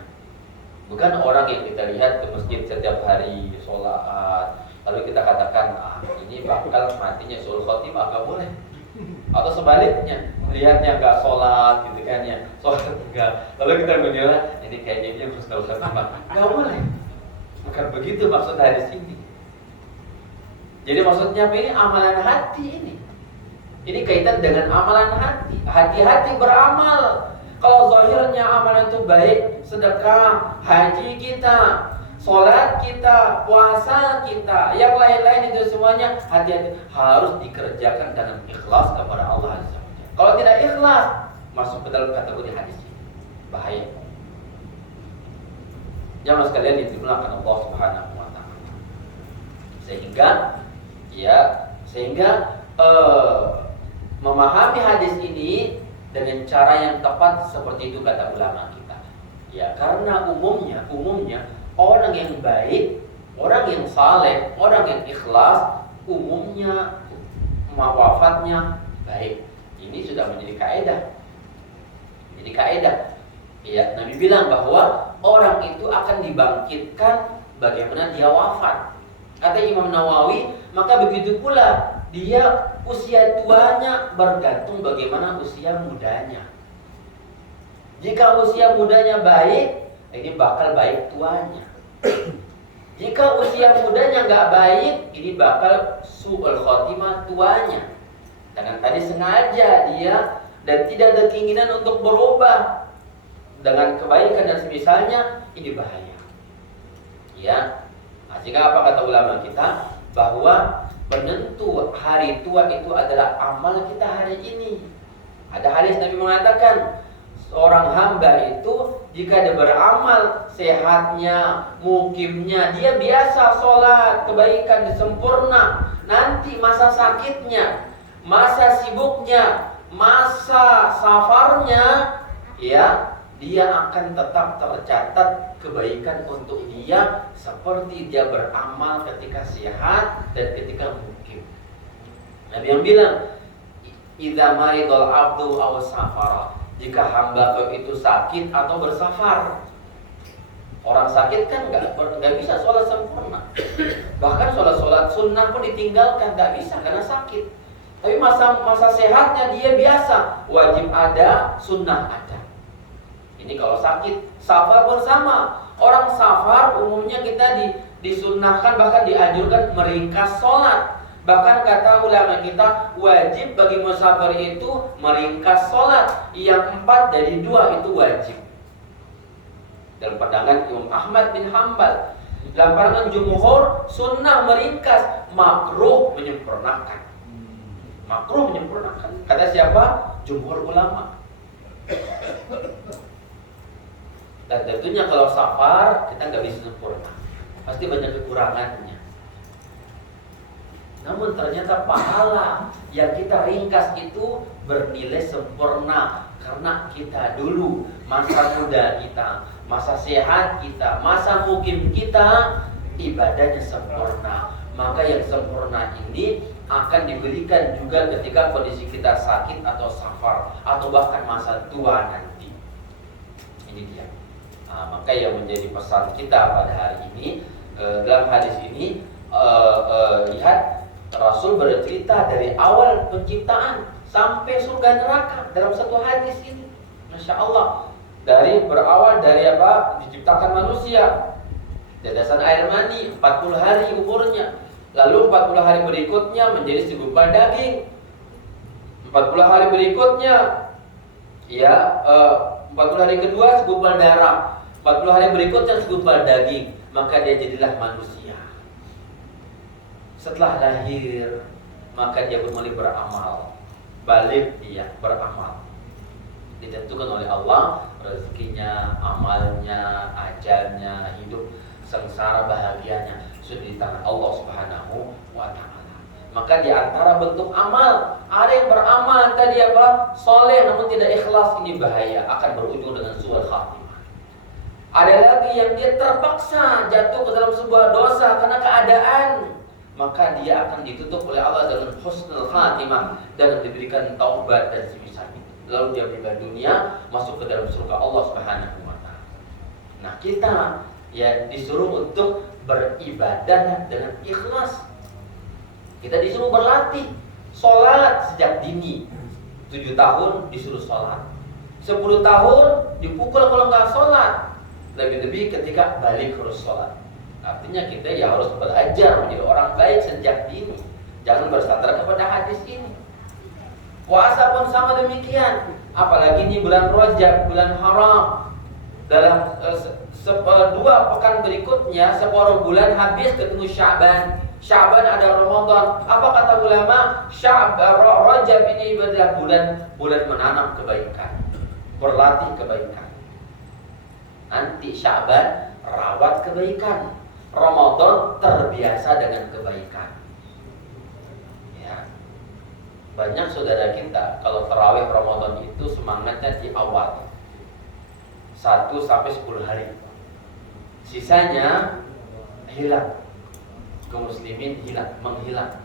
Bukan orang yang kita lihat ke masjid setiap hari sholat, lalu kita katakan ini bakal matinya husnul khatimah, gak boleh. Atau sebaliknya, lihatnya gak sholat gitu kan ya, sholat enggak, lalu kita menilai ini kayaknya dia husnul khatimah, gak boleh. Bukan begitu maksud hadis ini. Jadi maksudnya apa ini? Amalan hati ini. Ini kaitan dengan amalan hati. Hati-hati beramal. Kalau zahirnya amalan itu baik, sedekah, haji kita, sholat kita, puasa kita, yang lain-lain itu semuanya hati-hati harus dikerjakan dengan ikhlas kepada Allah Azza wa Jalla. Kalau tidak ikhlas, masuk ke dalam kategori hadis ini. Bahaya. Jamaah sekalian dimuliakan Allah Subhanahu wa taala. Sehingga memahami hadis ini dengan cara yang tepat seperti itu kata ulama kita. Ya, karena umumnya orang yang baik, orang yang saleh, orang yang ikhlas umumnya wafatnya baik. Ini sudah menjadi kaidah. Jadi kaidah. Ya, Nabi bilang bahwa orang itu akan dibangkitkan bagaimana dia wafat. Kata Imam Nawawi, maka begitu pula dia usia tuanya bergantung bagaimana usia mudanya. Jika usia mudanya baik, ini bakal baik tuanya. Jika usia mudanya nggak baik, ini bakal su'ul khotimah tuanya. Dengan tadi sengaja dia dan tidak ada keinginan untuk berubah dengan kebaikan dan semisalnya, ini bahaya. Ya, sehingga apa kata ulama kita? Bahwa penentu hari tua itu adalah amal kita hari ini. Ada hadis Nabi mengatakan, seorang hamba itu jika dia beramal, sehatnya, mukimnya, dia biasa sholat, kebaikan sempurna. Nanti masa sakitnya, masa sibuknya, masa safarnya, ya, dia akan tetap tercatat kebaikan untuk dia seperti dia beramal ketika sehat dan ketika mukim. Nabi yang bilang, idza maridul abdu aw safara, jika hamba itu sakit atau bersafar. Orang sakit kan nggak bisa sholat sempurna. Bahkan sholat sunnah pun ditinggalkan, nggak bisa karena sakit. Tapi masa sehatnya dia biasa, wajib ada, sunnah ada. Ini kalau sakit. Safar pun sama. Orang safar umumnya kita disunnahkan, bahkan dianjurkan meringkas sholat. Bahkan kata ulama kita, wajib bagi musafir itu meringkas sholat. Yang 4 dari 2 itu wajib. Dalam pandangan Imam Ahmad bin Hanbal. Dalam pandangan jumhur, sunnah meringkas, makruh menyempurnakan. Makruh menyempurnakan. Kata siapa? Jumhur ulama. Dan tentunya kalau safar kita nggak bisa sempurna, pasti banyak kekurangannya. Namun ternyata pahala yang kita ringkas itu bernilai sempurna karena kita dulu masa muda kita, masa sehat kita, masa mukim kita ibadahnya sempurna. Maka yang sempurna ini akan diberikan juga ketika kondisi kita sakit atau safar atau bahkan masa tua nanti. Ini dia. Maka yang menjadi pesan kita pada hari ini, dalam hadis ini, lihat Rasul bercerita dari awal penciptaan sampai surga neraka dalam satu hadis ini. Masya Allah. Berawal dari apa? Diciptakan manusia, tetesan air mani, 40 hari umurnya. Lalu 40 hari berikutnya menjadi segumpal daging. 40 hari berikutnya ya 40 hari kedua segumpal darah. 40 hari berikutnya segumpal daging. Maka dia jadilah manusia. Setelah lahir, maka dia kembali beramal. Balik dia beramal. Ditentukan oleh Allah rezekinya, amalnya, ajalnya, hidup sengsara bahagianya sudah di tangan Allah Subhanahu wa taala. Maka di antara bentuk amal, ada yang beramal tadi apa? Soleh namun tidak ikhlas, ini bahaya, akan berujung dengan su'ul khatimah. Ada lagi yang dia terpaksa jatuh ke dalam sebuah dosa karena keadaan, maka dia akan ditutup oleh Allah dengan husnul khatimah dan diberikan taubat dan semisal itu. Lalu dia meninggal dunia, masuk ke dalam surga Allah Subhanahu wa taala. Nah, kita ya disuruh untuk beribadah dengan ikhlas. Kita disuruh berlatih sholat sejak dini. 7 tahun disuruh sholat, 10 tahun dipukul kalau nggak sholat. Lebih-lebih ketika balik harus sholat. Artinya kita ya harus belajar menjadi orang baik sejak dini. Jangan bersandar kepada hadis ini. Puasa pun sama demikian. Apalagi ini bulan Rajab, bulan haram. Dalam 2 pekan berikutnya, separuh bulan habis ketemu Sya'ban. Sya'ban ada Ramadan. Apa kata ulama? Rajab ini adalah bulan menanam kebaikan, berlatih kebaikan. Nanti Sya'ban rawat kebaikan, Ramadan terbiasa dengan kebaikan. Ya. Banyak saudara kita kalau tarawih Ramadan itu semangatnya di awal 1 sampai 10 hari. Sisanya hilang. Kaum muslimin menghilang.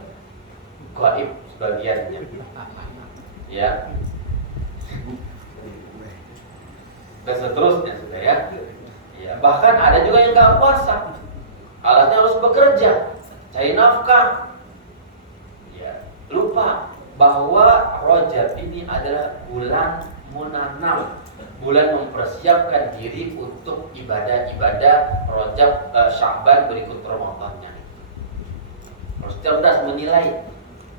Gaib sebagiannya. Ya. Dan seterusnya sudah ya. Ya, bahkan ada juga yang nggak puasa, alatnya harus bekerja, cari nafkah. Ya, lupa bahwa Rajab ini adalah bulan menanam, bulan mempersiapkan diri untuk ibadah-ibadah Rajab, Sya'ban berikut Ramadannya. Harus cerdas menilai.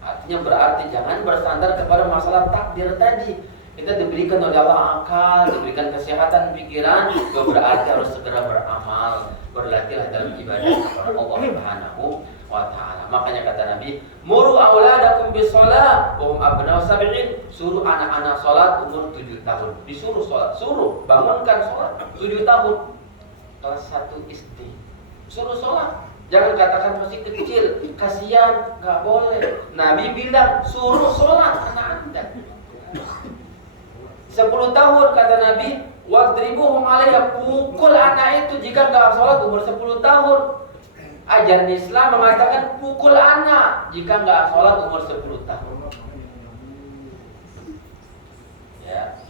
Artinya berarti jangan bersandar kepada masalah takdir tadi. Kita diberikan oleh Allah akal, diberikan kesehatan pikiran, berarti harus segera beramal, berlatihlah dalam ibadah kepada Allah Subhanahu wa taala. Makanya kata Nabi, "Muru auladakum bis-shalah wa hum abna'u sab'in." Suruh anak-anak salat umur 7 tahun. Disuruh salat, suruh bangunkan salat 7 tahun. Kelas 1 SD. Suruh salat. Jangan katakan masih kecil, kasihan, enggak boleh. Nabi bilang, "Suruh salat anak Anda." 10 tahun kata Nabi, wadribuhum 'alaiha, pukul anak itu jika enggak sholat umur 10 tahun. Ajaran Islam mengatakan pukul anak jika enggak sholat umur 10 tahun. Ya.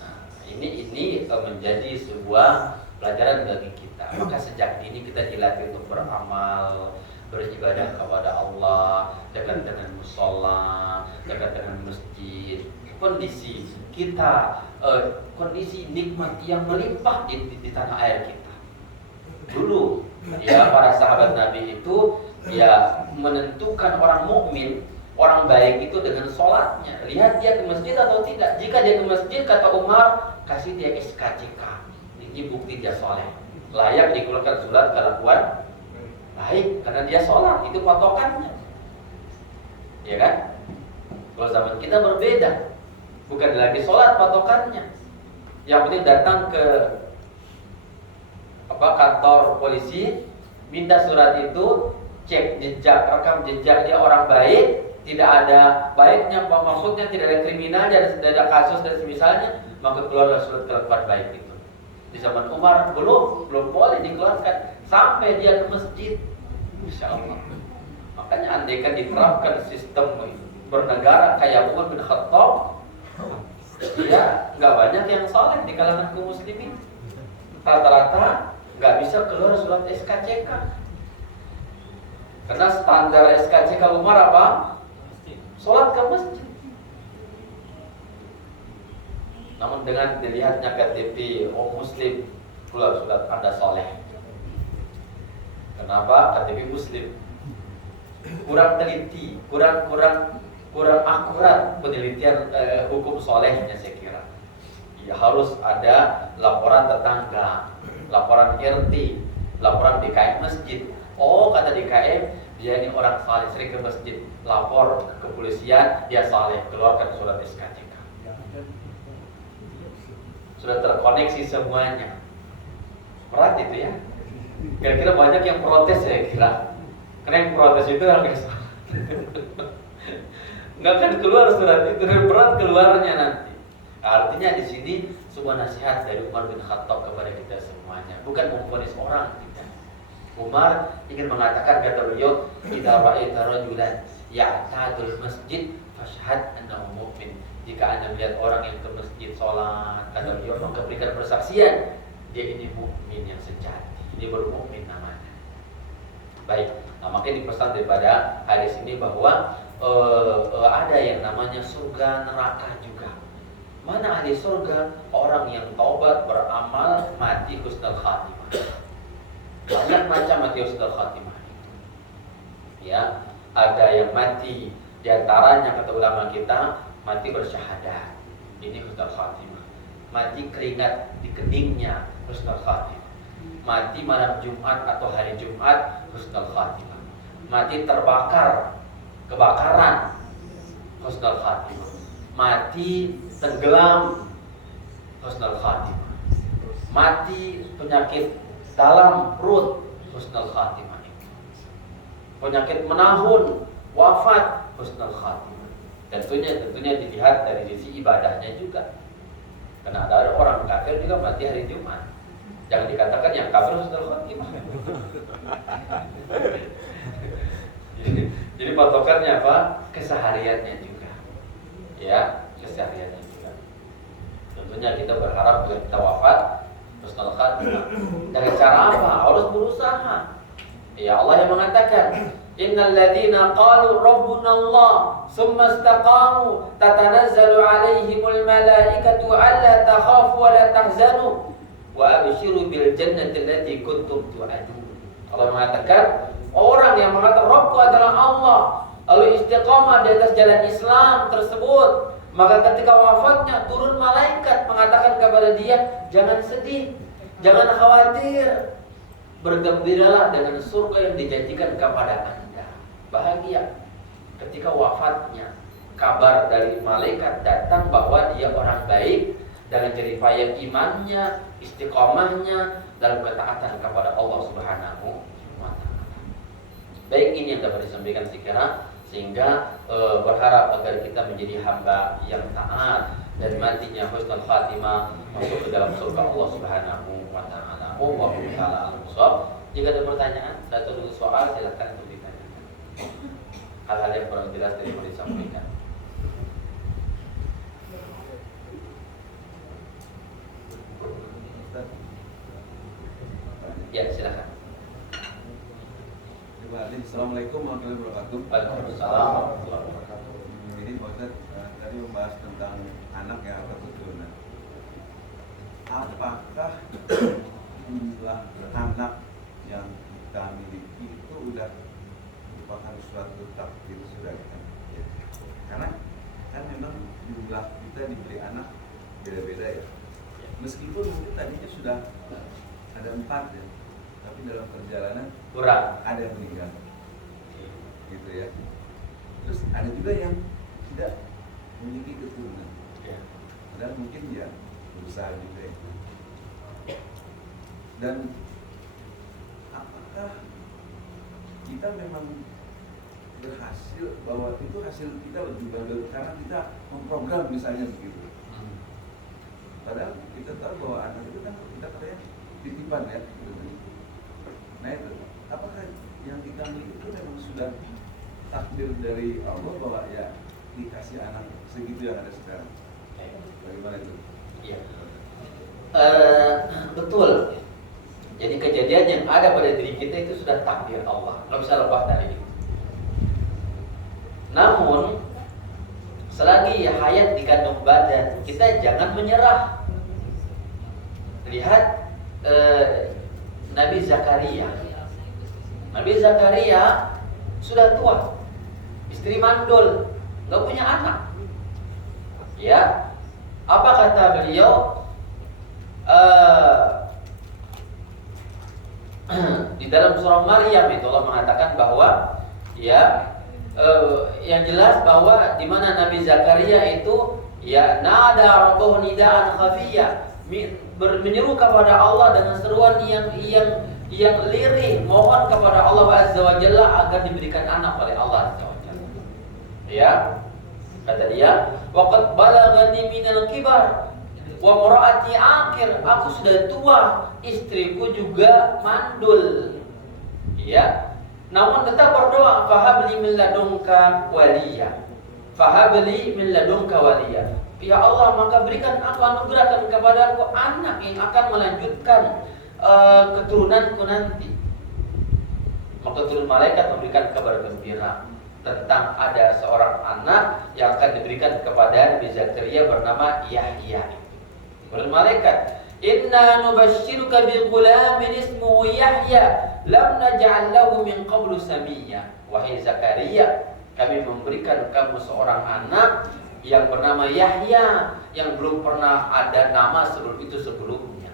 Nah, ini menjadi sebuah pelajaran bagi kita. Maka sejak dini kita dilatih untuk beramal, beribadah kepada Allah, dekat dengan mushola, dekat dengan masjid. Kondisi kita, kondisi nikmat yang melimpah di tanah air kita. Dulu, ya para sahabat Nabi itu ya menentukan orang mukmin, orang baik itu dengan sholatnya. Lihat dia ke masjid atau tidak. Jika dia ke masjid, kata Umar, kasih dia SKCK. Ini bukti dia soleh. Layak dikeluarkan surat kelakuan baik karena dia sholat, itu patokannya. Ya kan? Kalau zaman kita berbeda. Bukan lagi sholat patokannya. Yang penting datang ke kantor polisi, minta surat itu, cek jejak, rekam jejak dia orang baik, tidak ada baiknya, maksudnya tidak ada kriminal, tidak ada kasus dan semisalnya, maka keluarlah surat kelakuan baik itu. Di zaman Umar belum boleh dikeluarkan sampai dia ke masjid. Insya Allah. Makanya andaikan diterapkan sistem bernegara kayak Umar bin Khattab, ya nggak banyak yang soleh di kalangan kaum muslimin. Rata-rata nggak bisa keluar surat SKCK. Karena standar SKCK Umar apa? Sholat ke masjid. Namun dengan dilihatnya KTP muslim, keluar surat Anda soleh. Kenapa? KTP muslim. kurang teliti, kurang akurat penelitian hukum solehnya saya kira. Ya harus ada laporan tetangga, laporan RT, laporan DKM masjid. Oh kata DKM dia ini orang saleh, sering ke masjid, lapor ke kepolisian, dia saleh, keluarkan surat SKCK. Sudah terkoneksi semuanya. Berat itu ya. Kira-kira banyak yang protes saya kira. Karena yang protes itu orang yang salah. Nggak akan keluar surat itu, berat keluarnya nanti. Artinya di sini sebuah nasihat dari Umar bin Khattab kepada kita semuanya, bukan memvonis orang, tidak. Umar ingin mengatakan, kata beliau, "Idza ra'aita rajulan ya'tadul masjid fashhad annahu mu'min." Jika Anda melihat orang yang ke masjid sholat, kata beliau, maka berikan persaksian dia ini mukmin yang sejati, ini baru mukmin namanya. Baik, nah makanya dipesan daripada hadis ini bahwa ada yang namanya surga neraka juga. Mana ahli surga? Orang yang taubat, beramal, mati husnul khatimah. Banyak macam mati husnul khatimah. Ya, ada yang mati, di antaranya kata ulama kita, mati bersyahadat. Ini husnul khatimah. Mati keringat di keningnya, husnul khatimah. Mati malam Jumat atau hari Jumat, husnul khatimah. Mati terbakar, kebakaran, husnul khatimah. Mati tenggelam, husnul khatimah. Mati penyakit dalam perut, husnul khatimah. Penyakit menahun, wafat, husnul khatimah. Tentunya dilihat dari sisi ibadahnya juga. Karena ada orang kafir juga mati hari Jumat. Jangan dikatakan yang kafir husnul khatimah. Jadi patokannya apa? Kesehariannya juga. Ya, kesehariannya juga. Tentunya kita berharap bila kita wafat husnul khatimah. Dengan cara apa? Harus berusaha. Ya Allah yang mengatakan, "Innal ladzina qalu rabbuna Allah, tsumma istaqamu, tatanazzalu 'alaihimul malaikatu alla takhafu wa la tahzanu wa abshiru bil jannati allati kuntum tu'adun." Allah mengatakan, orang yang mengatakan Rabbku adalah Allah, lalu istiqamah di atas jalan Islam tersebut, maka ketika wafatnya turun malaikat mengatakan kepada dia, jangan sedih, jangan khawatir, bergembiralah dengan surga yang dijanjikan kepada Anda. Bahagia ketika wafatnya, kabar dari malaikat datang bahwa dia orang baik dengan jeripaya imannya, istiqamahnya dalam ketaatan kepada Allah Subhanahu wa taala. Baik, ini yang dapat disampaikan sehingga berharap agar kita menjadi hamba yang taat dan matinya husnul khatimah, masuk ke dalam surga Allah Subhanahu wa taala. Wallahu taala a'lam. Jika ada pertanyaan atau soal, silakan untuk ditanyakan. Hal-hal yang kurang jelas dari yang disampaikan. Ya, silakan. Assalamualaikum warahmatullahi wabarakatuh. Waalaikumsalam warahmatullahi wabarakatuh. Ini Pak Ustaz tadi membahas tentang anak ya atau keturunan. Apakah jumlah anak yang kita miliki itu udah merupakan suatu takdir sudah kan? Ya. Karena kan memang jumlah kita diberi anak beda-beda ya. Meskipun mungkin tadinya sudah ada 4 ya, tapi dalam perjalanan Kurang. ada yang meninggal, gitu ya. Terus ada juga yang tidak memiliki keturunan, Ya. dan mungkin ya berusaha juga ya. Dan apakah kita memang berhasil bahwa itu hasil kita juga karena kita memprogram misalnya begitu. Padahal kita tahu bahwa anak itu kan kita katanya titipan ya. Nah itu, apakah yang kita miliki itu memang sudah takdir dari Allah bahwa ya dikasih anak segitu yang ada sekarang? Bagaimana itu? Iya. Betul. Jadi kejadian yang ada pada diri kita itu sudah takdir Allah, nggak bisa lepas dari itu. Namun selagi hayat dikandung badan, kita jangan menyerah. Lihat Nabi Zakaria. Nabi Zakaria sudah tua, istri mandul, nggak punya anak. Ya, apa kata beliau? Di dalam surah Maryam itu Allah mengatakan bahwa ya yang jelas bahwa di mana Nabi Zakaria itu ya nada rabbuhu nidaan khafiyya, menyeru kepada Allah dengan seruan yang lirih, mohon kepada Allah Azza wa Jalla agar diberikan anak oleh Allah Azza wa Jalla. Ya, kata dia, waqad balaghani minal kibar wa muraati akhir, aku sudah tua, istriku juga mandul. Ya, namun tetap berdoa, fahabli min ladunka waliya, fahabli min ladunka waliya. Ya Allah, maka berikan aku, anugerahkan kepadaku anak yang akan melanjutkan keturunanku nanti. Maka turun malaikat memberikan kabar gembira tentang ada seorang anak yang akan diberikan kepada Nabi Zakaria bernama Yahya. Turun malaikat, inna nubashshiruka bi ghulamin ismuhu Yahya lam naj'al lahu min qablu samiyya. Wahai Zakaria, kami memberikan kamu seorang anak yang bernama Yahya yang belum pernah ada nama sebelumnya.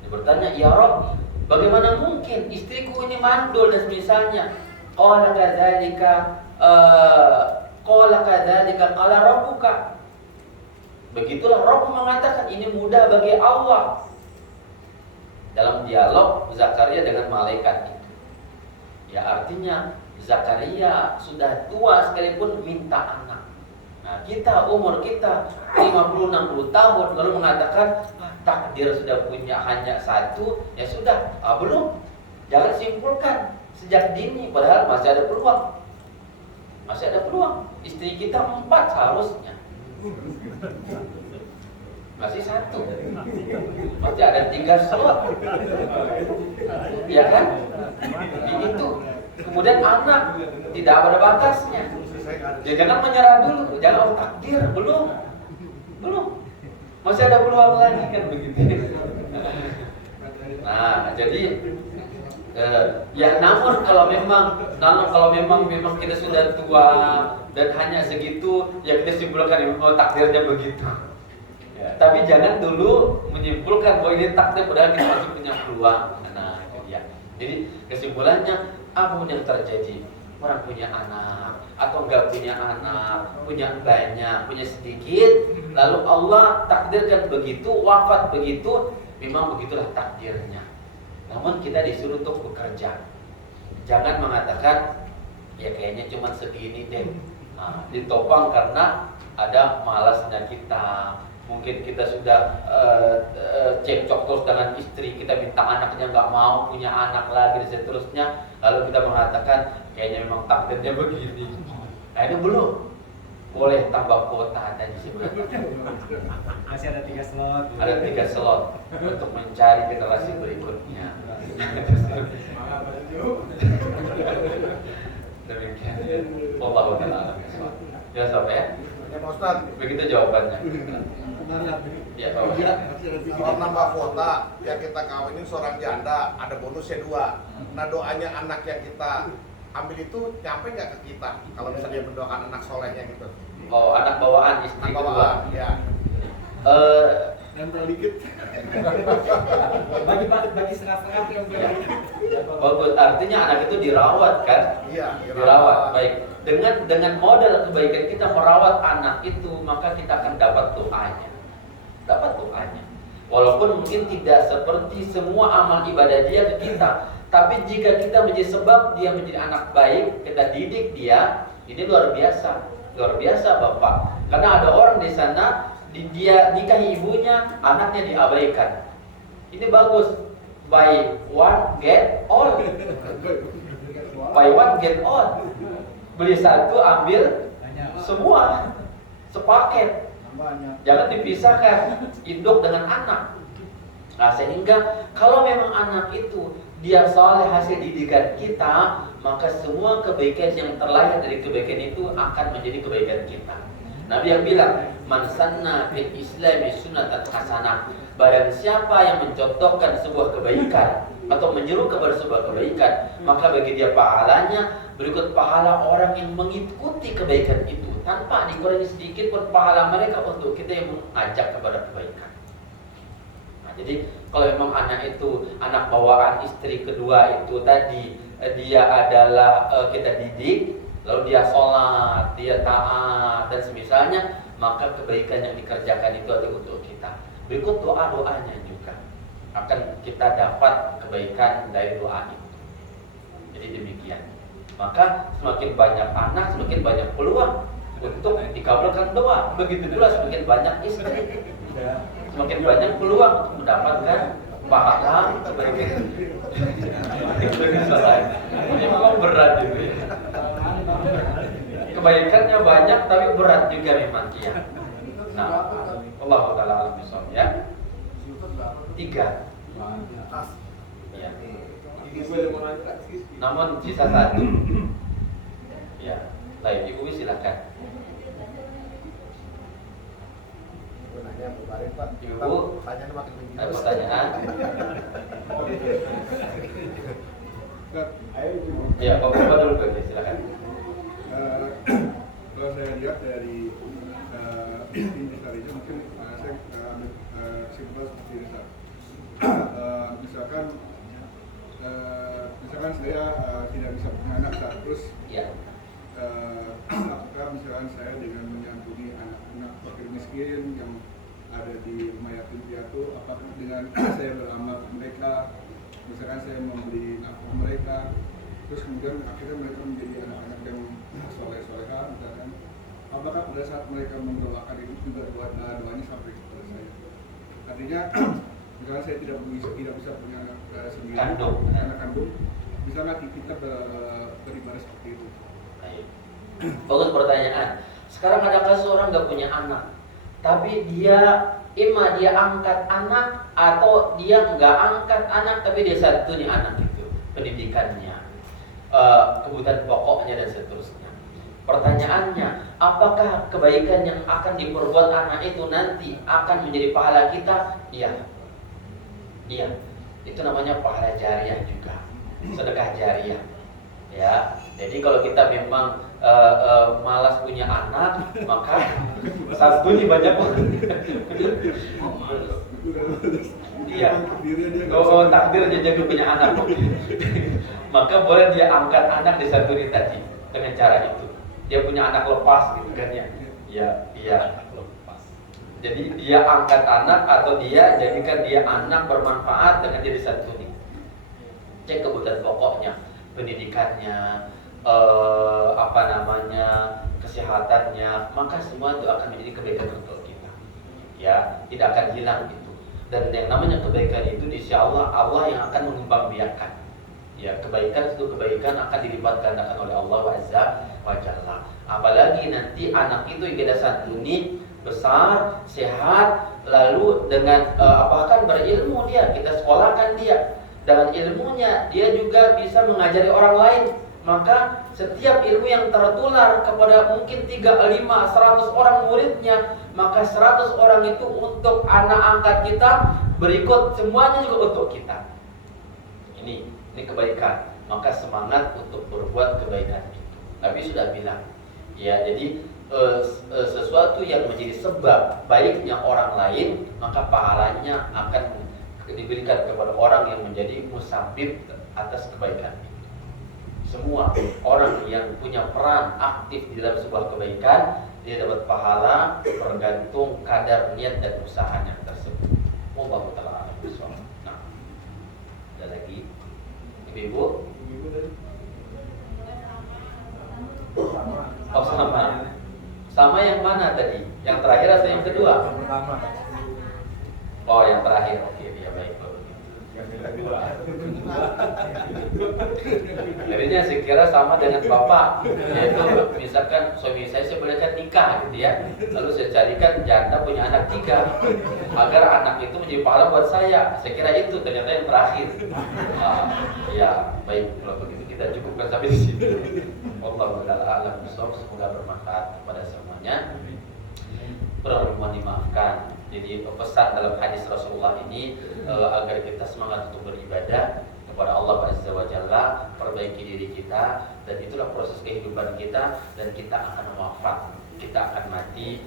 Dia bertanya, ya Rabb, bagaimana mungkin istriku ini mandul dan semisalnya? Qala kadzalika qala rabbuka. Begitulah Rabb mengatakan, ini mudah bagi Allah. Dalam dialog Zakaria dengan malaikat itu. Ya, artinya Zakaria sudah tua sekalipun minta anak. Nah, kita umur kita 50-60 tahun lalu mengatakan takdir sudah punya hanya satu, ya sudah, belum. Jangan simpulkan sejak dini, padahal masih ada peluang. Masih ada peluang. Istri kita 4 seharusnya. Masih 1. Masih ada 3 slot. Ya kan? Itu. Kemudian anak tidak ada batasnya. Ya jangan menyerah dulu, jangan takdir, belum. Masih ada peluang lagi kan begitu. Nah, jadi ya namun kalau memang kita sudah tua dan hanya segitu, ya kita simpulkan takdirnya begitu. Ya, tapi jangan dulu menyimpulkan bahwa ini takdir padahal kita masih punya peluang. Nah, ya. Jadi kesimpulannya, apapun yang terjadi, orang punya anak atau enggak punya anak, punya banyak, punya sedikit, lalu Allah takdirkan begitu, wafat begitu, memang begitulah takdirnya. Namun kita disuruh untuk bekerja. Jangan mengatakan ya kayaknya cuma segini deh. Nah, ditopang karena ada malasnya kita. Mungkin kita sudah cekcok terus dengan istri, kita minta anaknya nggak mau, punya anak lagi dan seterusnya. Lalu kita mengatakan kayaknya memang takdirnya begini. Nah, ini belum boleh tambah kuota ada di sini. Masih ada 3 slot. Ada 3 slot untuk mencari generasi berikutnya. Demikian. Wallahu ta'ala. Ya sampai ya. Ya Pak Ustaz, begitu jawabannya. Ya Pak Ustaz. soal nambah kuota yang kita kawinin seorang janda ada bonusnya 2. Nah doanya anak yang kita ambil itu nyampe nggak ke kita kalau misalnya dia mendoakan anak solehnya gitu? Oh, anak bawaan istri Anak kedua. bawaan, ya. Nempel dikit. bagi setengah-setengah yang Bagus, artinya anak itu dirawat kan? Iya, Dirawat. Baik. Dengan modal kebaikan kita merawat anak itu, maka kita akan dapat doanya. Walaupun mungkin tidak seperti semua amal ibadah dia ke kita, tapi jika kita menjadi sebab dia menjadi anak baik, kita didik dia, ini luar biasa Bapak. Karena ada orang di sana, dia nikahi ibunya, anaknya diabaikan. Ini bagus. Buy one get all. Buy one get all. Beli satu ambil semua, sepaket. Jangan dipisahkan induk dengan anak. Nah, sehingga kalau memang anak itu dia saleh hasil didikan kita, maka semua kebaikan yang terlahir dari kebaikan itu akan menjadi kebaikan kita. Nabi yang bilang, man sanna fil islami sunnatan hasanah. Barang siapa yang mencontohkan sebuah kebaikan atau menyeru kepada sebuah kebaikan, maka bagi dia pahalanya berikut pahala orang yang mengikuti kebaikan itu tanpa dikurangi sedikit pun pahala mereka untuk kita yang mengajak kepada kebaikan. Nah, jadi kalau memang anak itu anak bawaan istri kedua itu tadi dia adalah kita didik, lalu dia sholat, dia taat dan semisalnya, maka kebaikan yang dikerjakan itu adalah untuk kita. Berikut doa-doanya juga akan kita dapat kebaikan dari doa itu. Jadi demikian. Maka semakin banyak anak, semakin banyak peluang untuk dikabulkan doa. Begitu pula semakin banyak istri, semakin banyak peluang untuk mendapatkan pahala kebaikan. Ini memang berat juga ya. Kebaikannya banyak tapi berat juga memang ya. Nah, Allah Ta'ala alam bisawab ya. 3 ya. Namun sisa 1 ya. Baik, Ibu silakan. Ibu ada pertanyaan? Ya, Bapak dulu Pak, silakan. Kalau saya lihat dari intisarinya mungkin saya ambil simpel seperti ini. Misalkan saya tidak bisa punya anak saat terus Ya. apakah misalkan saya dengan menyambungi anak-anak fakir miskin yang ada di rumah yatim piatu, apakah dengan saya beramal ke mereka, misalkan saya memberi nafkah mereka, terus kemudian akhirnya mereka menjadi anak-anak yang soleh-soleha misalkan, apakah pada saat mereka mendoakan itu juga doanya sampai kepada saya? Artinya misalkan saya tidak bisa punya anak sendiri, anak kandung, bisa nggak kita beribadah seperti itu? Bagus pertanyaan. Sekarang ada kasus orang nggak punya anak, tapi dia angkat anak atau dia nggak angkat anak, tapi dia santuni anak itu, pendidikannya, kebutuhan pokoknya dan seterusnya. Pertanyaannya, apakah kebaikan yang akan diperbuat anak itu nanti akan menjadi pahala kita? Iya. Itu namanya pahala jariah juga, sedekah jariah. Ya, jadi kalau kita memang malas punya anak, maka santuni banyak orang. Iya. Kalau takdir dia jadi punya anak, maka boleh dia angkat anak disantuni tadi dengan cara itu. Dia punya anak lepas gitu kan ya. Iya, lepas. Jadi dia angkat anak atau dia jadikan dia anak bermanfaat dengan dia disantuni. Cek kebutuhan pokoknya, pendidikannya, kesehatannya, maka semua itu akan menjadi kebaikan untuk kita. Ya, tidak akan hilang itu. Dan yang namanya kebaikan itu insya Allah yang akan mengembangbiakan. Ya, kebaikan itu kebaikan akan dilipat gandakan oleh Allah Azza wa Jalla. Apalagi nanti anak itu yang kita santuni besar, sehat, lalu dengan bahkan berilmu dia, kita sekolahkan dia. Dengan ilmunya dia juga bisa mengajari orang lain. Maka setiap ilmu yang tertular kepada mungkin 3, 5, 100 orang muridnya, maka 100 orang itu untuk anak angkat kita, berikut semuanya juga untuk kita. Ini kebaikan. Maka semangat untuk berbuat kebaikan itu. Nabi sudah bilang, ya, jadi sesuatu yang menjadi sebab baiknya orang lain, maka pahalanya akan diberikan kepada orang yang menjadi musabib atas kebaikan itu. Semua orang yang punya peran aktif di dalam sebuah kebaikan, dia dapat pahala bergantung kadar niat dan usahanya tersebut. Wallahu ta'ala a'lam bishawab. Nah, ada lagi ibu-ibu? Oh, sama yang mana tadi? Yang terakhir atau yang kedua? Oh, yang terakhir. Oke, ya baik. Jadinya saya kira sama dengan bapak, yaitu misalkan suami saya bolehkan nikah gitu ya, lalu saya carikan janda punya anak 3 agar anak itu menjadi pahala buat saya. Saya kira itu ternyata yang terakhir. Ya baik, kalau begitu kita cukupkan sampai di sini. Wallahu a'lam bishawab. Semoga bermanfaat kepada semuanya. Kurang mohon dimaafkan. Jadi pesan dalam hadis Rasulullah ini agar kita semangat untuk beribadah, kepada Allah Azza wa Jalla, perbaiki diri kita, dan itulah proses kehidupan kita, dan kita akan wafat, kita akan mati.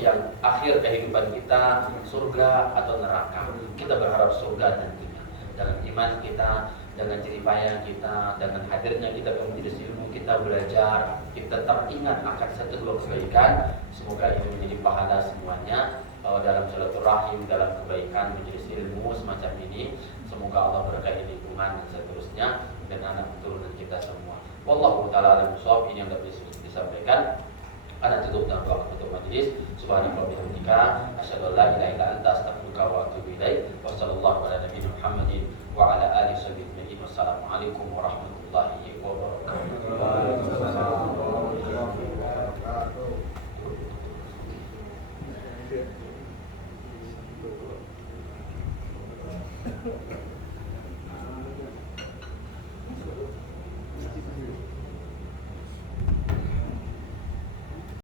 Yang akhir kehidupan kita surga atau neraka. Kita berharap surga nantinya. Dengan iman kita, dengan jerih payah kita, dengan hadirnya kita ke majelis ilmu, kita belajar, kita teringat akan satu dua kebaikan. Semoga itu menjadi pahala semuanya dalam silaturahim, dalam kebaikan majelis ilmu semacam ini. Semoga Allah berkahi lingkungan dan seterusnya dan anak keturunan kita semua. Wallahu ta'ala alam bishawab. Ini yang dapat disampaikan. Ana tutup dengan doa penutup majelis. Subhanallah bihamdika asyhadu an la ilaha illa anta astaghfiruka wa atubu ilaik. Wa sallallahu ala nabiyina Muhammadin wa ala alihi wasallam. Wassalamualaikum warahmatullahi wabarakatuh.